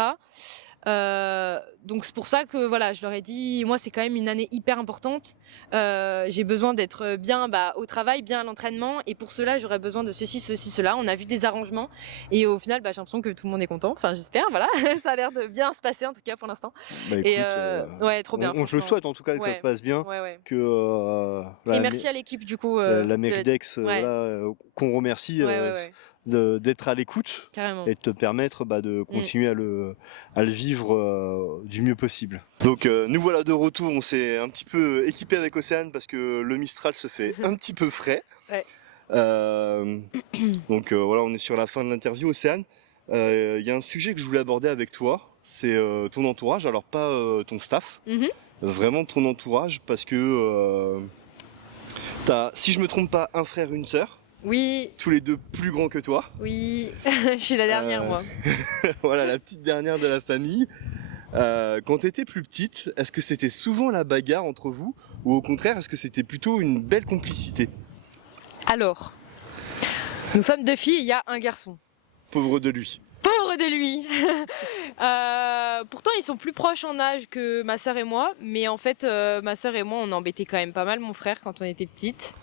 Donc c'est pour ça que voilà, je leur ai dit, moi c'est quand même une année hyper importante. J'ai besoin d'être bien au travail, bien à l'entraînement, et pour cela j'aurais besoin de ceci, cela. On a vu des arrangements, et au final j'ai l'impression que tout le monde est content. Enfin j'espère, voilà, ça a l'air de bien se passer en tout cas pour l'instant. Bah Et écoute, ouais, trop bien. on te le Franchement. souhaite en tout cas que ça Ouais, se passe bien, ouais, ouais. que Et la, merci à l'équipe du coup. la Méridex, Ouais, voilà, qu'on remercie ouais, ouais, ouais, d'être à l'écoute carrément. et de te permettre de Mm. continuer à le vivre du mieux possible. Donc nous voilà de retour, on s'est un petit peu équipé avec Océane parce que le Mistral se fait un petit peu frais. Ouais. Donc voilà, on est sur la fin de l'interview. Océane, il y a un sujet que je voulais aborder avec toi, c'est ton entourage, alors pas ton staff, Mhm. vraiment ton entourage, parce que t'as, si je me trompe pas, un frère, une sœur, Oui, tous les deux plus grands que toi. oui, je suis la dernière Euh, moi. Voilà, la petite dernière de la famille. Quand tu étais plus petite, est-ce que c'était souvent la bagarre entre vous, ou au contraire, est-ce que c'était plutôt une belle complicité? Alors, nous sommes 2 filles, il y a un garçon. Pauvre de lui. Pauvre de lui. Pourtant, ils sont plus proches en âge que ma sœur et moi, mais en fait, ma sœur et moi, on embêtait quand même pas mal mon frère quand on était petites.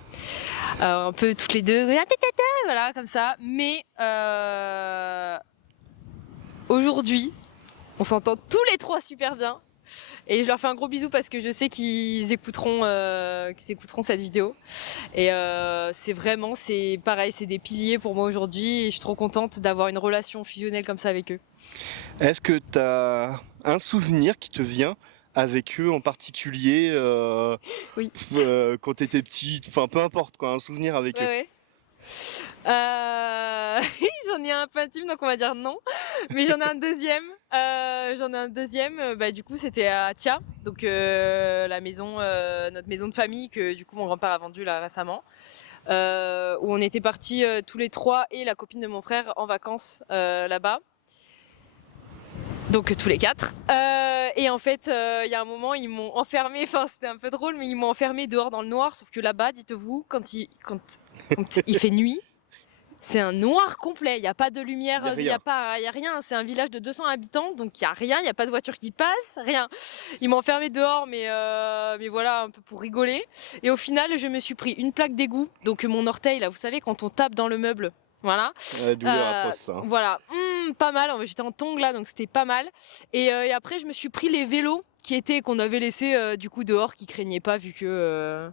Un peu toutes les deux, voilà, comme ça. Mais aujourd'hui, on s'entend tous les trois super bien. Et je leur fais un gros bisou parce que je sais qu'ils écouteront cette vidéo. Et c'est pareil, c'est des piliers pour moi aujourd'hui. Et je suis trop contente d'avoir une relation fusionnelle comme ça avec eux. Est-ce que tu as un souvenir qui te vient avec eux en particulier Oui. Quand tu étais petite, enfin peu importe quoi, un souvenir avec eux? Ouais. J'en ai un peu intime, donc on va dire non. Mais j'en ai un deuxième. Du coup, c'était à Thia, donc la maison, notre maison de famille que du coup mon grand-père a vendue là récemment. Où on était partis tous les trois et la copine de mon frère en vacances là-bas. Donc tous les quatre. Et en fait, il y a un moment, ils m'ont enfermé. Enfin, c'était un peu drôle, mais ils m'ont enfermé dehors dans le noir. Sauf que là-bas, dites-vous, quand il fait nuit, c'est un noir complet. Il n'y a pas de lumière, il n'y a rien. C'est un village de 200 habitants, donc il n'y a rien. Il n'y a pas de voiture qui passe, rien. Ils m'ont enfermé dehors, mais voilà, un peu pour rigoler. Et au final, je me suis pris une plaque d'égout. Donc mon orteil, là, vous savez, quand on tape dans le meuble. Voilà. Douleur atroce ça. Voilà, pas mal. J'étais en tongs là, donc c'était pas mal. Et après, je me suis pris les vélos qu'on avait laissés du coup dehors, qui craignaient pas vu que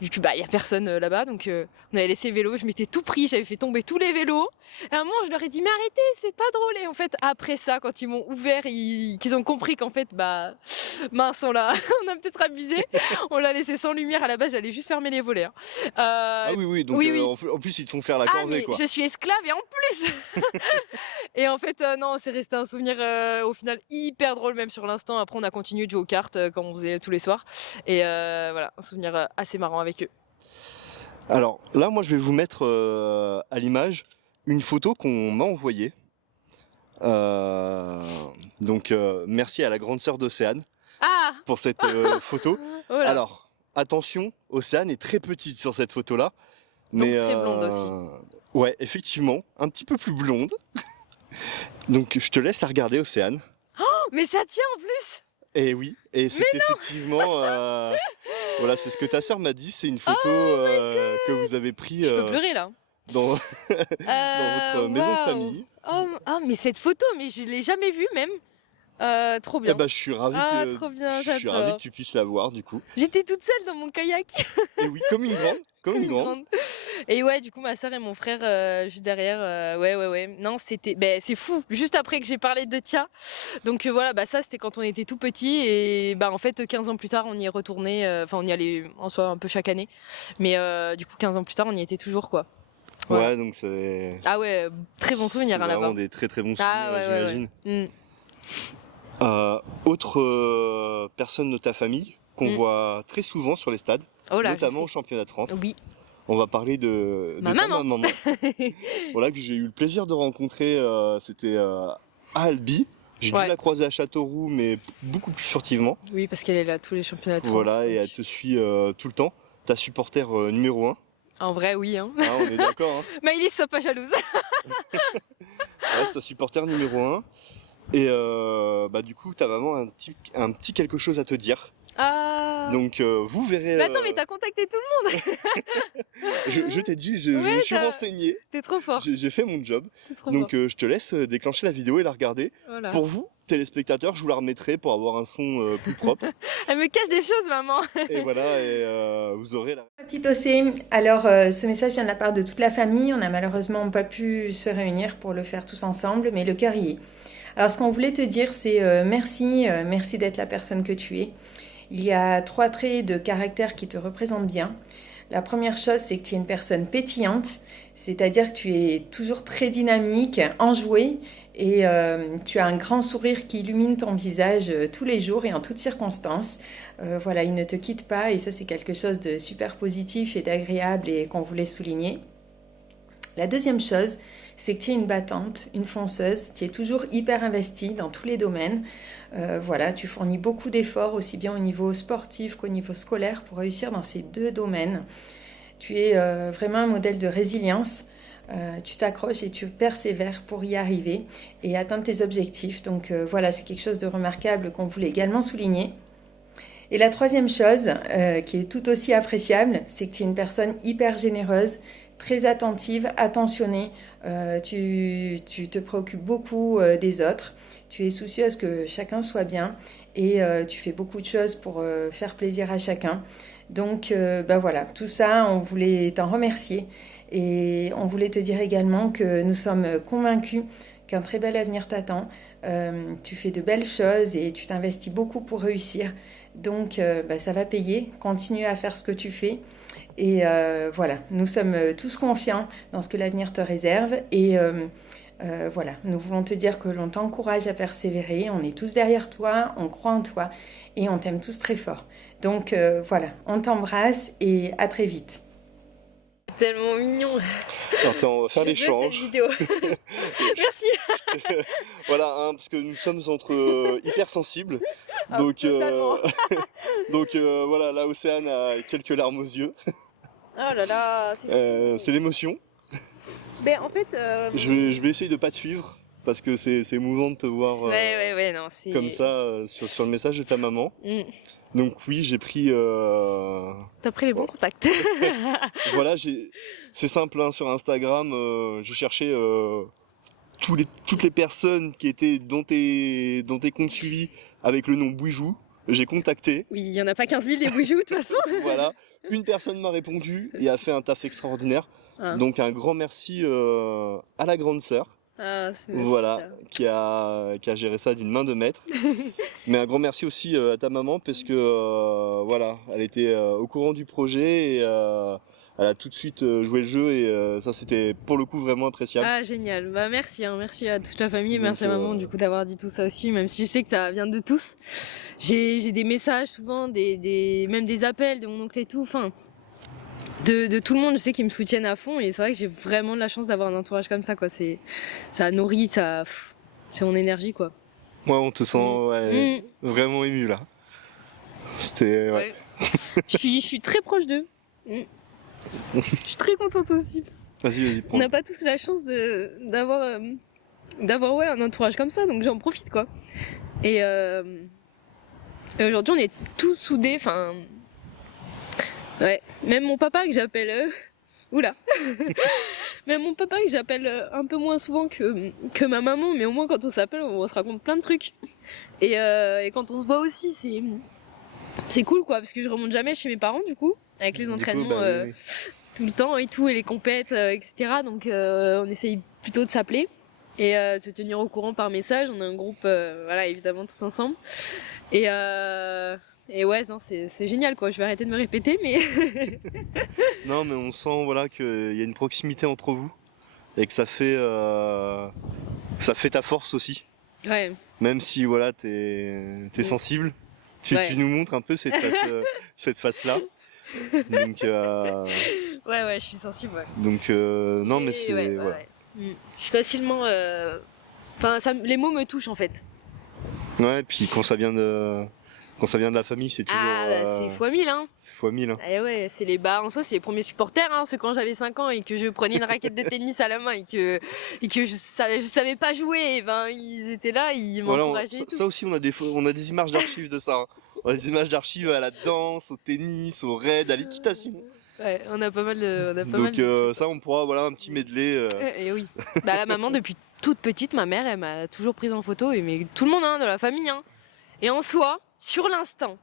y a personne là-bas. Donc on avait laissé les vélos. Je m'étais tout pris, j'avais fait tomber tous les vélos. Et à un moment, je leur ai dit mais arrêtez, c'est pas drôle. Et en fait, après ça, quand ils m'ont ouvert, qu'ils ont compris qu'en fait mince, on a peut-être abusé. On l'a laissé sans lumière. À la base, j'allais juste fermer les volets. Hein. Ah oui, donc oui. en plus ils te font faire la Ah corvée mais quoi. je suis esclave et en plus. Et en fait non, c'est resté un souvenir au final hyper drôle même sur l'instant. Après on a continué de jouer aux cartes comme on faisait tous les soirs. Et voilà, un souvenir assez marrant avec eux. Alors là, moi, je vais vous mettre à l'image une photo qu'on m'a envoyée. Euh, donc, merci à la grande sœur d'Océane Ah! pour cette photo. Oh là! Alors, attention, Océane est très petite sur cette photo-là. Donc Mais très blonde aussi. ouais, effectivement, un petit peu plus blonde. Donc, je te laisse la regarder, Océane. Oh, mais ça tient en plus! Et oui, et c'est effectivement, voilà, c'est ce que ta sœur m'a dit, c'est une photo que vous avez pris Je peux pleurer là. dans, dans votre maison de Waouh! famille. Oh, mais cette photo, mais je l'ai jamais vue même. Trop Eh bien. ben, je suis ravi Ah, que, trop bien, je suis ravi que j'adore. tu puisses la voir, du coup. J'étais toute seule dans mon kayak, Et oui, comme une grande, comme comme une une grande. grande. Et ouais, du coup, ma soeur et mon frère juste derrière. Ouais. Non, c'était. C'est fou. Juste après que j'ai parlé de Tia. Donc voilà, ça c'était quand on était tout petit. Et en fait, 15 ans plus tard, on y est retourné. Enfin, on y allait en soi un peu chaque année. Mais du coup, 15 ans plus tard, on y était toujours quoi. Voilà. Ouais, donc c'est Ah ouais, très bon souvenir c'est là-bas. vraiment des très très bons souvenirs, Ah ouais, j'imagine. ouais. Autre personne de ta famille qu'on Mm. voit très souvent sur les stades, Oh là, notamment je au championnat de France. sais. Oui. On va parler de Ma ta maman. maman. Voilà, que j'ai eu le plaisir de rencontrer, c'était à Albi. J'ai dû Ouais. la croiser à Châteauroux, mais beaucoup plus furtivement. Oui, parce qu'elle est là tous les championnats de France. Voilà, et elle donc. te suit tout le temps. Ta supporter numéro 1. En vrai, oui. Hein. On est d'accord. Hein. Maëlys, sois pas jalouse. Ouais, c'est ta supporter numéro 1. Et du coup, ta maman a un petit quelque chose à te dire. Ah. Donc vous verrez. Mais attends, mais t'as contacté tout le monde. Je t'ai dit, je Ouais, me suis t'as- renseigné, T'es trop fort. j'ai fait mon job. T'es trop Donc fort. je te laisse déclencher la vidéo et la regarder. Voilà. Pour vous, téléspectateurs, je vous la remettrai pour avoir un son plus propre. Elle me cache des choses, maman. Et voilà, et vous aurez la. Petite Océ, alors ce message vient de la part de toute la famille. On n'a malheureusement pas pu se réunir pour le faire tous ensemble, mais le cœur y est. Alors ce qu'on voulait te dire, c'est merci d'être la personne que tu es. Il y a 3 traits de caractère qui te représentent bien. La première chose, c'est que tu es une personne pétillante, c'est-à-dire que tu es toujours très dynamique, enjouée, et tu as un grand sourire qui illumine ton visage tous les jours et en toutes circonstances. Voilà, il ne te quitte pas, et ça c'est quelque chose de super positif et d'agréable et qu'on voulait souligner. La deuxième chose, c'est que tu es une battante, une fonceuse, tu es toujours hyper investie dans tous les domaines. Voilà, tu fournis beaucoup d'efforts, aussi bien au niveau sportif qu'au niveau scolaire, pour réussir dans ces 2 domaines. Tu es vraiment un modèle de résilience. Tu t'accroches et tu persévères pour y arriver et atteindre tes objectifs. Donc voilà, c'est quelque chose de remarquable qu'on voulait également souligner. Et la troisième chose, qui est tout aussi appréciable, c'est que tu es une personne hyper généreuse, très attentive, attentionnée. Tu te préoccupes beaucoup des autres. Tu es soucieuse que chacun soit bien et tu fais beaucoup de choses pour faire plaisir à chacun. Donc voilà, tout ça, on voulait t'en remercier et on voulait te dire également que nous sommes convaincus qu'un très bel avenir t'attend. Tu fais de belles choses et tu t'investis beaucoup pour réussir. Donc ça va payer, continue à faire ce que tu fais. Et voilà, nous sommes tous confiants dans ce que l'avenir te réserve. Et voilà, nous voulons te dire que l'on t'encourage à persévérer. On est tous derrière toi, on croit en toi et on t'aime tous très fort. Donc voilà, on t'embrasse et à très vite. Tellement mignon. Alors, on va faire Je veux l'échange. cette vidéo. Merci. Voilà, hein, parce que nous sommes entre hypersensibles. Ah, Donc, totalement. donc voilà, là, Océane a quelques larmes aux yeux. Oh là là. C'est l'émotion. Ben en fait. Je vais essayer de pas te suivre parce que c'est émouvant de te voir Ouais, non, c'est. comme ça sur le message de ta maman. Mm. Donc oui, j'ai pris. T'as pris les bons contacts. Voilà, c'est simple, hein, sur Instagram, je cherchais toutes les personnes qui étaient dans tes comptes suivis avec le nom Bouijou. J'ai contacté. Oui, il y en a pas 15 000 des boujoux de toute façon. Voilà, une personne m'a répondu et a fait un taf extraordinaire. Ah. Donc un grand merci à la grande sœur. Ah, c'est Voilà, qui a géré ça d'une main de maître. Mais un grand merci aussi à ta maman parce que voilà, elle était au courant du projet et elle a tout de suite joué le jeu et ça c'était pour le coup vraiment appréciable. Ah, génial. Bah merci, hein. Merci à toute la famille, Donc, merci à maman du coup d'avoir dit tout ça aussi, même si je sais que ça vient de tous. J'ai des messages souvent, même des appels de mon oncle et tout. Enfin, de tout le monde, je sais qu'ils me soutiennent à fond et c'est vrai que j'ai vraiment de la chance d'avoir un entourage comme ça, quoi. Ça nourrit, c'est mon énergie, quoi. Moi, on te sent vraiment ému là. C'était. Ouais. Je suis très proche d'eux. Je suis très contente aussi. Vas-y, On n'a pas tous la chance d'avoir un entourage comme ça, donc j'en profite, quoi. Et aujourd'hui, on est tous soudés, enfin. Ouais, même mon papa que j'appelle. Oula! Même mon papa que j'appelle un peu moins souvent que ma maman, mais au moins quand on s'appelle, on se raconte plein de trucs. Et quand on se voit aussi, c'est cool, quoi, parce que je remonte jamais chez mes parents, du coup, avec les entraînements oui. tout le temps et tout, et les compètes, etc. Donc on essaye plutôt de s'appeler et de se tenir au courant par message. On a un groupe, voilà, évidemment, tous ensemble. Et ouais, non, c'est génial, quoi. Je vais arrêter de me répéter, mais. Non, mais on sent voilà, qu'il y a une proximité entre vous et que ça fait ta force aussi. Ouais. Même si voilà, t'es sensible, tu nous montres un peu cette face-là. Donc, ouais, je suis sensible, ouais. Donc, non, mais c'est. Ouais. Je suis facilement. Enfin, les mots me touchent, en fait. Ouais, puis quand ça vient de la famille, c'est toujours. C'est fois 1000, hein. C'est fois 1000. Hein. Et ouais, en soi, c'est les premiers supporters, hein. C'est quand j'avais 5 ans et que je prenais une raquette de tennis à la main et que je savais pas jouer, et ben ils étaient là, ils m'encourageaient. Ça aussi, on a des images d'archives de ça. Hein. On a des images d'archives à la danse, au tennis, au raid, à l'équitation. Ouais, on a pas mal de. Donc ça, on pourra, voilà, un petit medley. Et oui. Bah la maman, depuis toute petite, ma mère, elle m'a toujours prise en photo, mais tout le monde, hein, de la famille, hein. Et en soi, sur l'instant,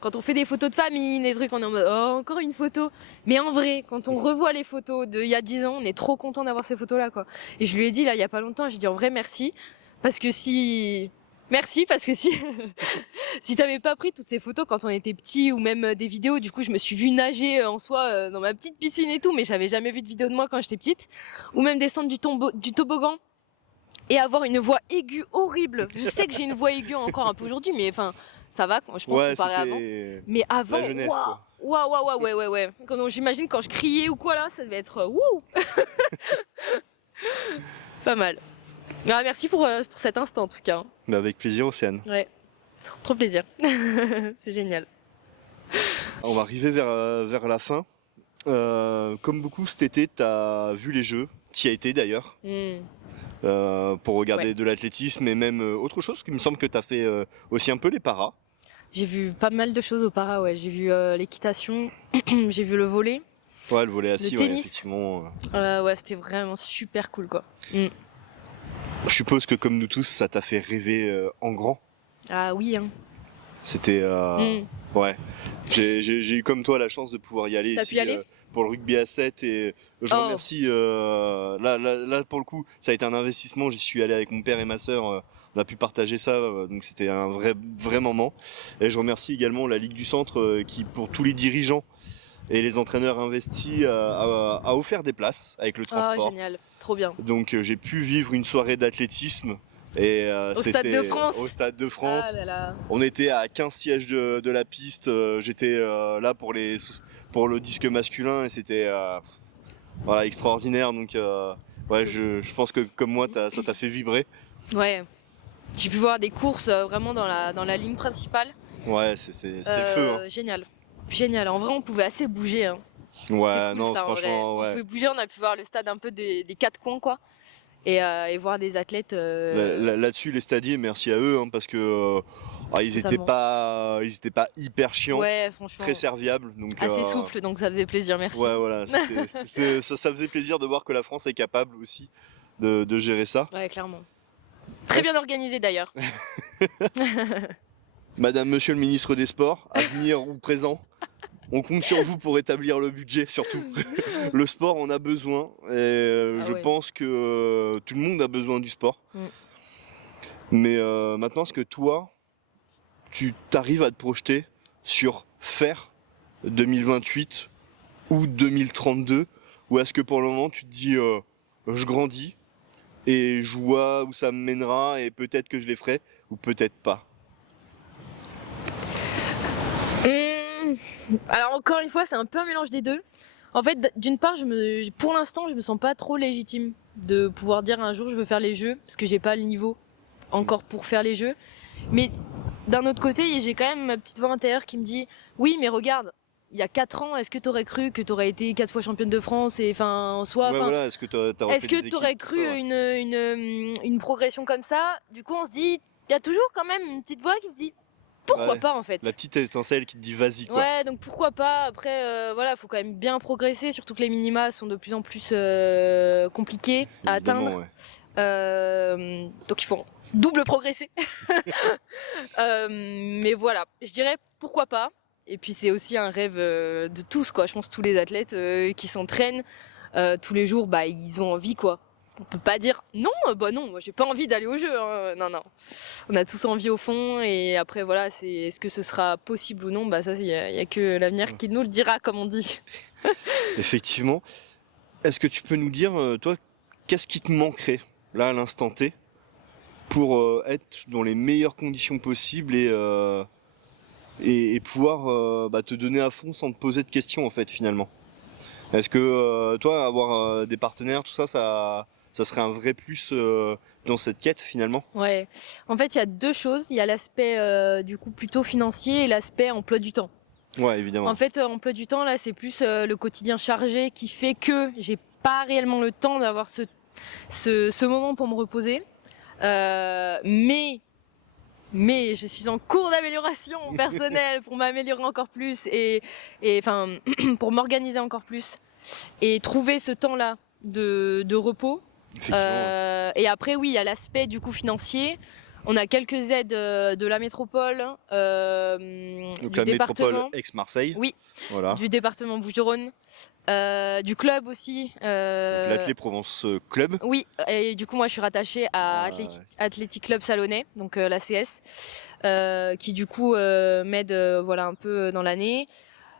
quand on fait des photos de famille, des trucs, on est en mode oh, encore une photo. Mais en vrai, quand on revoit les photos d'il y a 10 ans, on est trop content d'avoir ces photos-là, quoi. Et je lui ai dit, là, il y a pas longtemps, j'ai dit en vrai merci. Parce que si. Si t'avais pas pris toutes ces photos quand on était petit ou même des vidéos, du coup, je me suis vue nager en soi dans ma petite piscine et tout, mais j'avais jamais vu de vidéo de moi quand j'étais petite. Ou même descendre du toboggan et avoir une voix aiguë horrible. Je sais que j'ai une voix aiguë encore un peu aujourd'hui, mais enfin. Ça va, je pense, comparé avant. Mais avant, la jeunesse, quoi. Ouais. J'imagine quand je criais ou quoi là, ça devait être wouh. Pas mal. Ah, merci pour cet instant en tout cas. Mais avec plaisir, Océane. Ouais, c'est trop plaisir. C'est génial. On va arriver vers la fin. Comme beaucoup cet été, t'as vu les Jeux. T'y as été d'ailleurs. Pour regarder de l'athlétisme et même autre chose. Il me semble que t'as fait aussi un peu les paras. J'ai vu pas mal de choses au para, ouais. J'ai vu l'équitation, j'ai vu le volley. Ouais, le volley assis, le tennis. ouais, effectivement. Ouais, c'était vraiment super cool, quoi. Je suppose que comme nous tous, ça t'a fait rêver en grand. Ah oui, hein. C'était... Ouais. J'ai eu comme toi la chance de pouvoir y aller ici pour le rugby à 7 et je remercie. Là, pour le coup, ça a été un investissement. J'y suis allé avec mon père et ma sœur. On a pu partager ça, donc c'était un vrai moment. Et je remercie également la Ligue du Centre qui, pour tous les dirigeants et les entraîneurs investis, a offert des places avec le transport. Oh, génial, trop bien. Donc j'ai pu vivre une soirée d'athlétisme. Et au Stade de France. Au Stade de France. Ah là là. On était à 15 sièges de la piste. J'étais là pour le disque masculin et c'était voilà, extraordinaire. Donc ouais, je pense que comme moi, ça t'a fait vibrer. Ouais. J'ai pu voir des courses vraiment dans la ligne principale. Ouais, c'est le feu. Hein. Génial. En vrai, on pouvait assez bouger. Hein. Ouais, cool, non, ça, franchement, ouais. On pouvait bouger, on a pu voir le stade un peu des 4 coins, quoi. Et voir des athlètes. Là-dessus, les stadiers, merci à eux, hein, parce que ils étaient pas hyper chiants, ouais, franchement, très serviables. Donc, assez souple, donc ça faisait plaisir, merci. Ouais, voilà, ça faisait plaisir de voir que la France est capable aussi de gérer ça. Ouais, clairement. Très bien organisé d'ailleurs. Madame, monsieur le ministre des Sports, à venir ou présent, on compte sur vous pour établir le budget, surtout. Le sport, on a besoin. Et je pense que tout le monde a besoin du sport. Mais maintenant, est-ce que toi, tu t'arrives à te projeter sur faire 2028 ou 2032 ? Ou est-ce que pour le moment, tu te dis, je grandis et je vois où ça me mènera et peut-être que je les ferai ou peut-être pas ? Alors encore une fois, c'est un peu un mélange des deux. En fait, d'une part, pour l'instant, je me sens pas trop légitime de pouvoir dire un jour je veux faire les jeux, parce que j'ai pas le niveau encore pour faire les jeux. Mais d'un autre côté, j'ai quand même ma petite voix intérieure qui me dit oui, mais regarde, il y a 4 ans, est-ce que t'aurais cru que t'aurais été 4 fois championne de France et enfin en soi, Ouais, voilà, est-ce que t'as refait est-ce des que équipes, t'aurais tout cru ça, ouais. une progression comme ça? Du coup, on se dit, il y a toujours quand même une petite voix qui se dit pourquoi Ouais, pas en fait. la petite étincelle qui te dit vas-y, quoi. Ouais, donc pourquoi pas. Après, voilà, faut quand même bien progresser, surtout que les minima sont de plus en plus compliqués à Évidemment, atteindre. ouais. Donc il faut double progresser. Mais voilà, je dirais pourquoi pas. Et puis c'est aussi un rêve de tous, quoi. Je pense tous les athlètes qui s'entraînent tous les jours, bah ils ont envie, quoi. On peut pas dire non, bah non, moi j'ai pas envie d'aller au jeu. Hein. Non, non. On a tous envie au fond, et après voilà, est-ce que ce sera possible ou non, bah ça, y a que l'avenir qui nous le dira, comme on dit. Effectivement. Est-ce que tu peux nous dire, toi, qu'est-ce qui te manquerait, là, à l'instant T, pour être dans les meilleures conditions possibles et pouvoir te donner à fond sans te poser de questions, en fait, finalement? Est-ce que, toi, avoir des partenaires, tout ça, ça serait un vrai plus dans cette quête, finalement? Ouais, en fait il y a deux choses, il y a l'aspect du coup plutôt financier et l'aspect emploi du temps. Ouais, évidemment. En fait, emploi du temps, là, c'est plus le quotidien chargé qui fait que j'ai pas réellement le temps d'avoir ce moment pour me reposer. Mais je suis en cours d'amélioration personnelle pour m'améliorer encore plus et enfin pour m'organiser encore plus et trouver ce temps-là de repos. Effectivement, ouais. Et après, oui, il y a l'aspect du coup financier. On a quelques aides de la métropole, Donc du la métropole département. Aix-Marseille. Oui, Voilà. du département Bouches-du-Rhône, du club aussi. Donc l'Athlé Provence Club. Oui, et du coup moi je suis rattachée à Ouais. Athletic Club Salonnais, donc l'ACS, qui du coup m'aide voilà un peu dans l'année.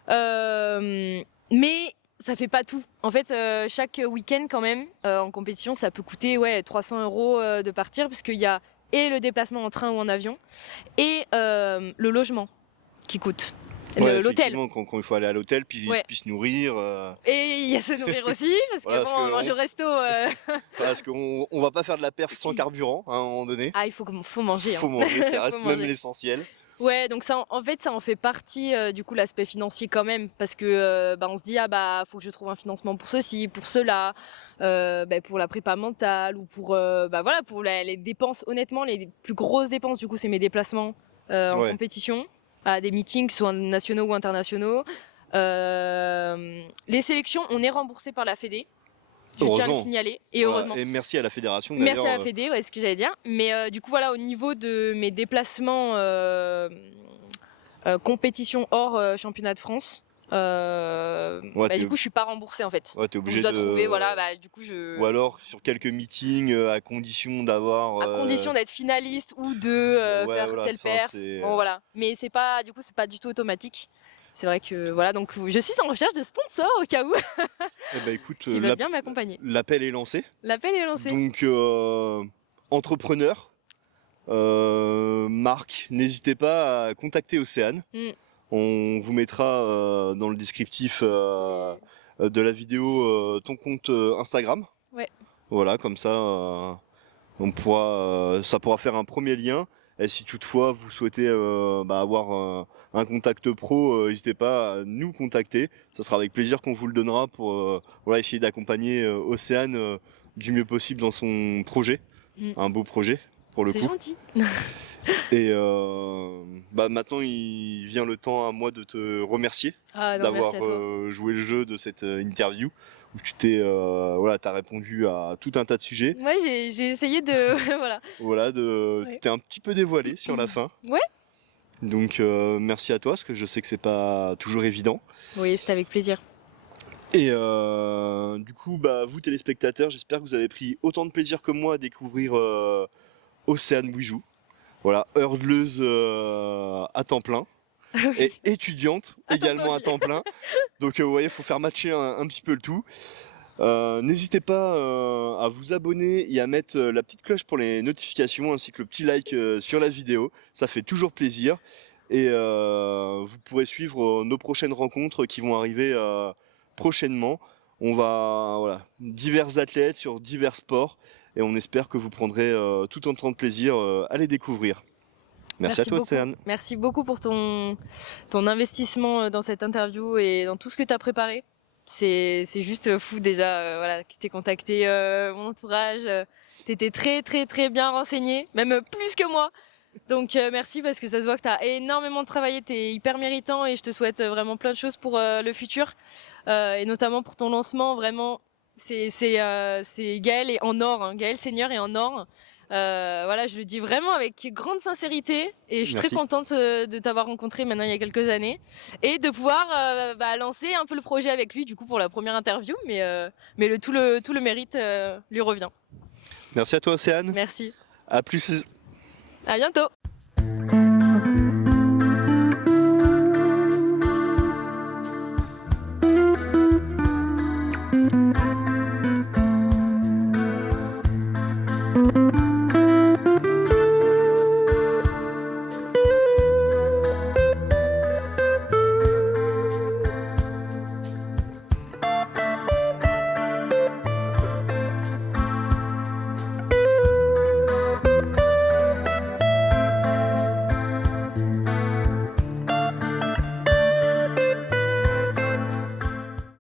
Mais ça fait pas tout. En fait, chaque week-end quand même en compétition, ça peut coûter 300 € de partir, parce qu'il y a et le déplacement en train ou en avion et le logement qui coûte. Ouais, L'hôtel. effectivement, quand il faut aller à l'hôtel, puis Ouais. se nourrir. Et il y a se nourrir aussi, parce Voilà, que parce bon, que manger au resto. parce qu'on va pas faire de la perf sans carburant, hein, à un moment donné. Ah, faut manger. Faut Hein. manger, ça Faut reste même manger. l'essentiel. Ouais, donc ça, en fait, ça en fait partie du coup l'aspect financier quand même, parce que on se dit faut que je trouve un financement pour ceci, pour cela, pour la prépa mentale ou pour voilà pour les dépenses. Honnêtement, les plus grosses dépenses du coup, c'est mes déplacements en Ouais. compétition, à des meetings, que ce soit nationaux ou internationaux. Les sélections, on est remboursé par la Fédé. Je tiens à le Heureusement. signaler, et Voilà. heureusement. Et merci à la fédération Merci à d'ailleurs. la Fédé, ouais, ce que j'allais dire. Mais du coup, voilà, au niveau de mes déplacements compétition hors championnat de France, du coup, je suis pas remboursée en fait. Ouais, t'es Donc, obligé je dois de. trouver, voilà, du coup, Ou alors sur quelques meetings à condition d'avoir. à condition d'être finaliste ou de Ouais, faire voilà, telle enfin, perf. c'est. Bon, voilà. Mais c'est pas, du coup, c'est pas du tout automatique. C'est vrai que voilà, donc je suis en recherche de sponsors au cas où Eh ben écoute, qui veulent bien m'accompagner. l'appel est lancé. L'appel est lancé. Donc, entrepreneur, marque, n'hésitez pas à contacter Océane. Mm. On vous mettra dans le descriptif de la vidéo ton compte Instagram. Ouais. Voilà, comme ça, ça pourra faire un premier lien. Et si toutefois vous souhaitez avoir un contact pro, n'hésitez pas à nous contacter. Ça sera avec plaisir qu'on vous le donnera pour essayer d'accompagner Océane du mieux possible dans son projet. Mm. Un beau projet pour le coup. C'est gentil. Et maintenant il vient le temps à moi de te remercier Ah non, d'avoir merci à toi. joué le jeu de cette interview où tu t'as répondu à tout un tas de sujets. Ouais, j'ai essayé de voilà. Voilà, Ouais. tu t'es un petit peu dévoilé sur la fin. Ouais. Donc merci à toi, parce que je sais que c'est pas toujours évident. Oui, c'était avec plaisir. Et du coup, vous téléspectateurs, j'espère que vous avez pris autant de plaisir que moi à découvrir Océane Bouijou. Voilà, hurdleuse à temps plein. Et étudiante également à temps plein. Donc vous voyez, il faut faire matcher un petit peu le tout. N'hésitez pas à vous abonner et à mettre la petite cloche pour les notifications, ainsi que le petit like sur la vidéo. Ça fait toujours plaisir. Et vous pourrez suivre nos prochaines rencontres qui vont arriver prochainement. On va divers athlètes sur divers sports et on espère que vous prendrez tout autant de plaisir à les découvrir. Merci à toi, beaucoup. Océane. Merci beaucoup pour ton investissement dans cette interview et dans tout ce que tu as préparé. C'est juste fou déjà que tu aies contacté mon entourage. Tu étais très très très bien renseigné, même plus que moi. Donc merci parce que ça se voit que tu as énormément travaillé, tu es hyper méritant et je te souhaite vraiment plein de choses pour le futur et notamment pour ton lancement. Vraiment, c'est Gaël est en or, hein. Gaël Seigneur est en or. Je le dis vraiment avec grande sincérité et je suis Merci. très contente de t'avoir rencontré maintenant il y a quelques années et de pouvoir lancer un peu le projet avec lui du coup pour la première interview, mais tout le mérite lui revient. Merci à toi, Océane. Merci. À plus. À bientôt.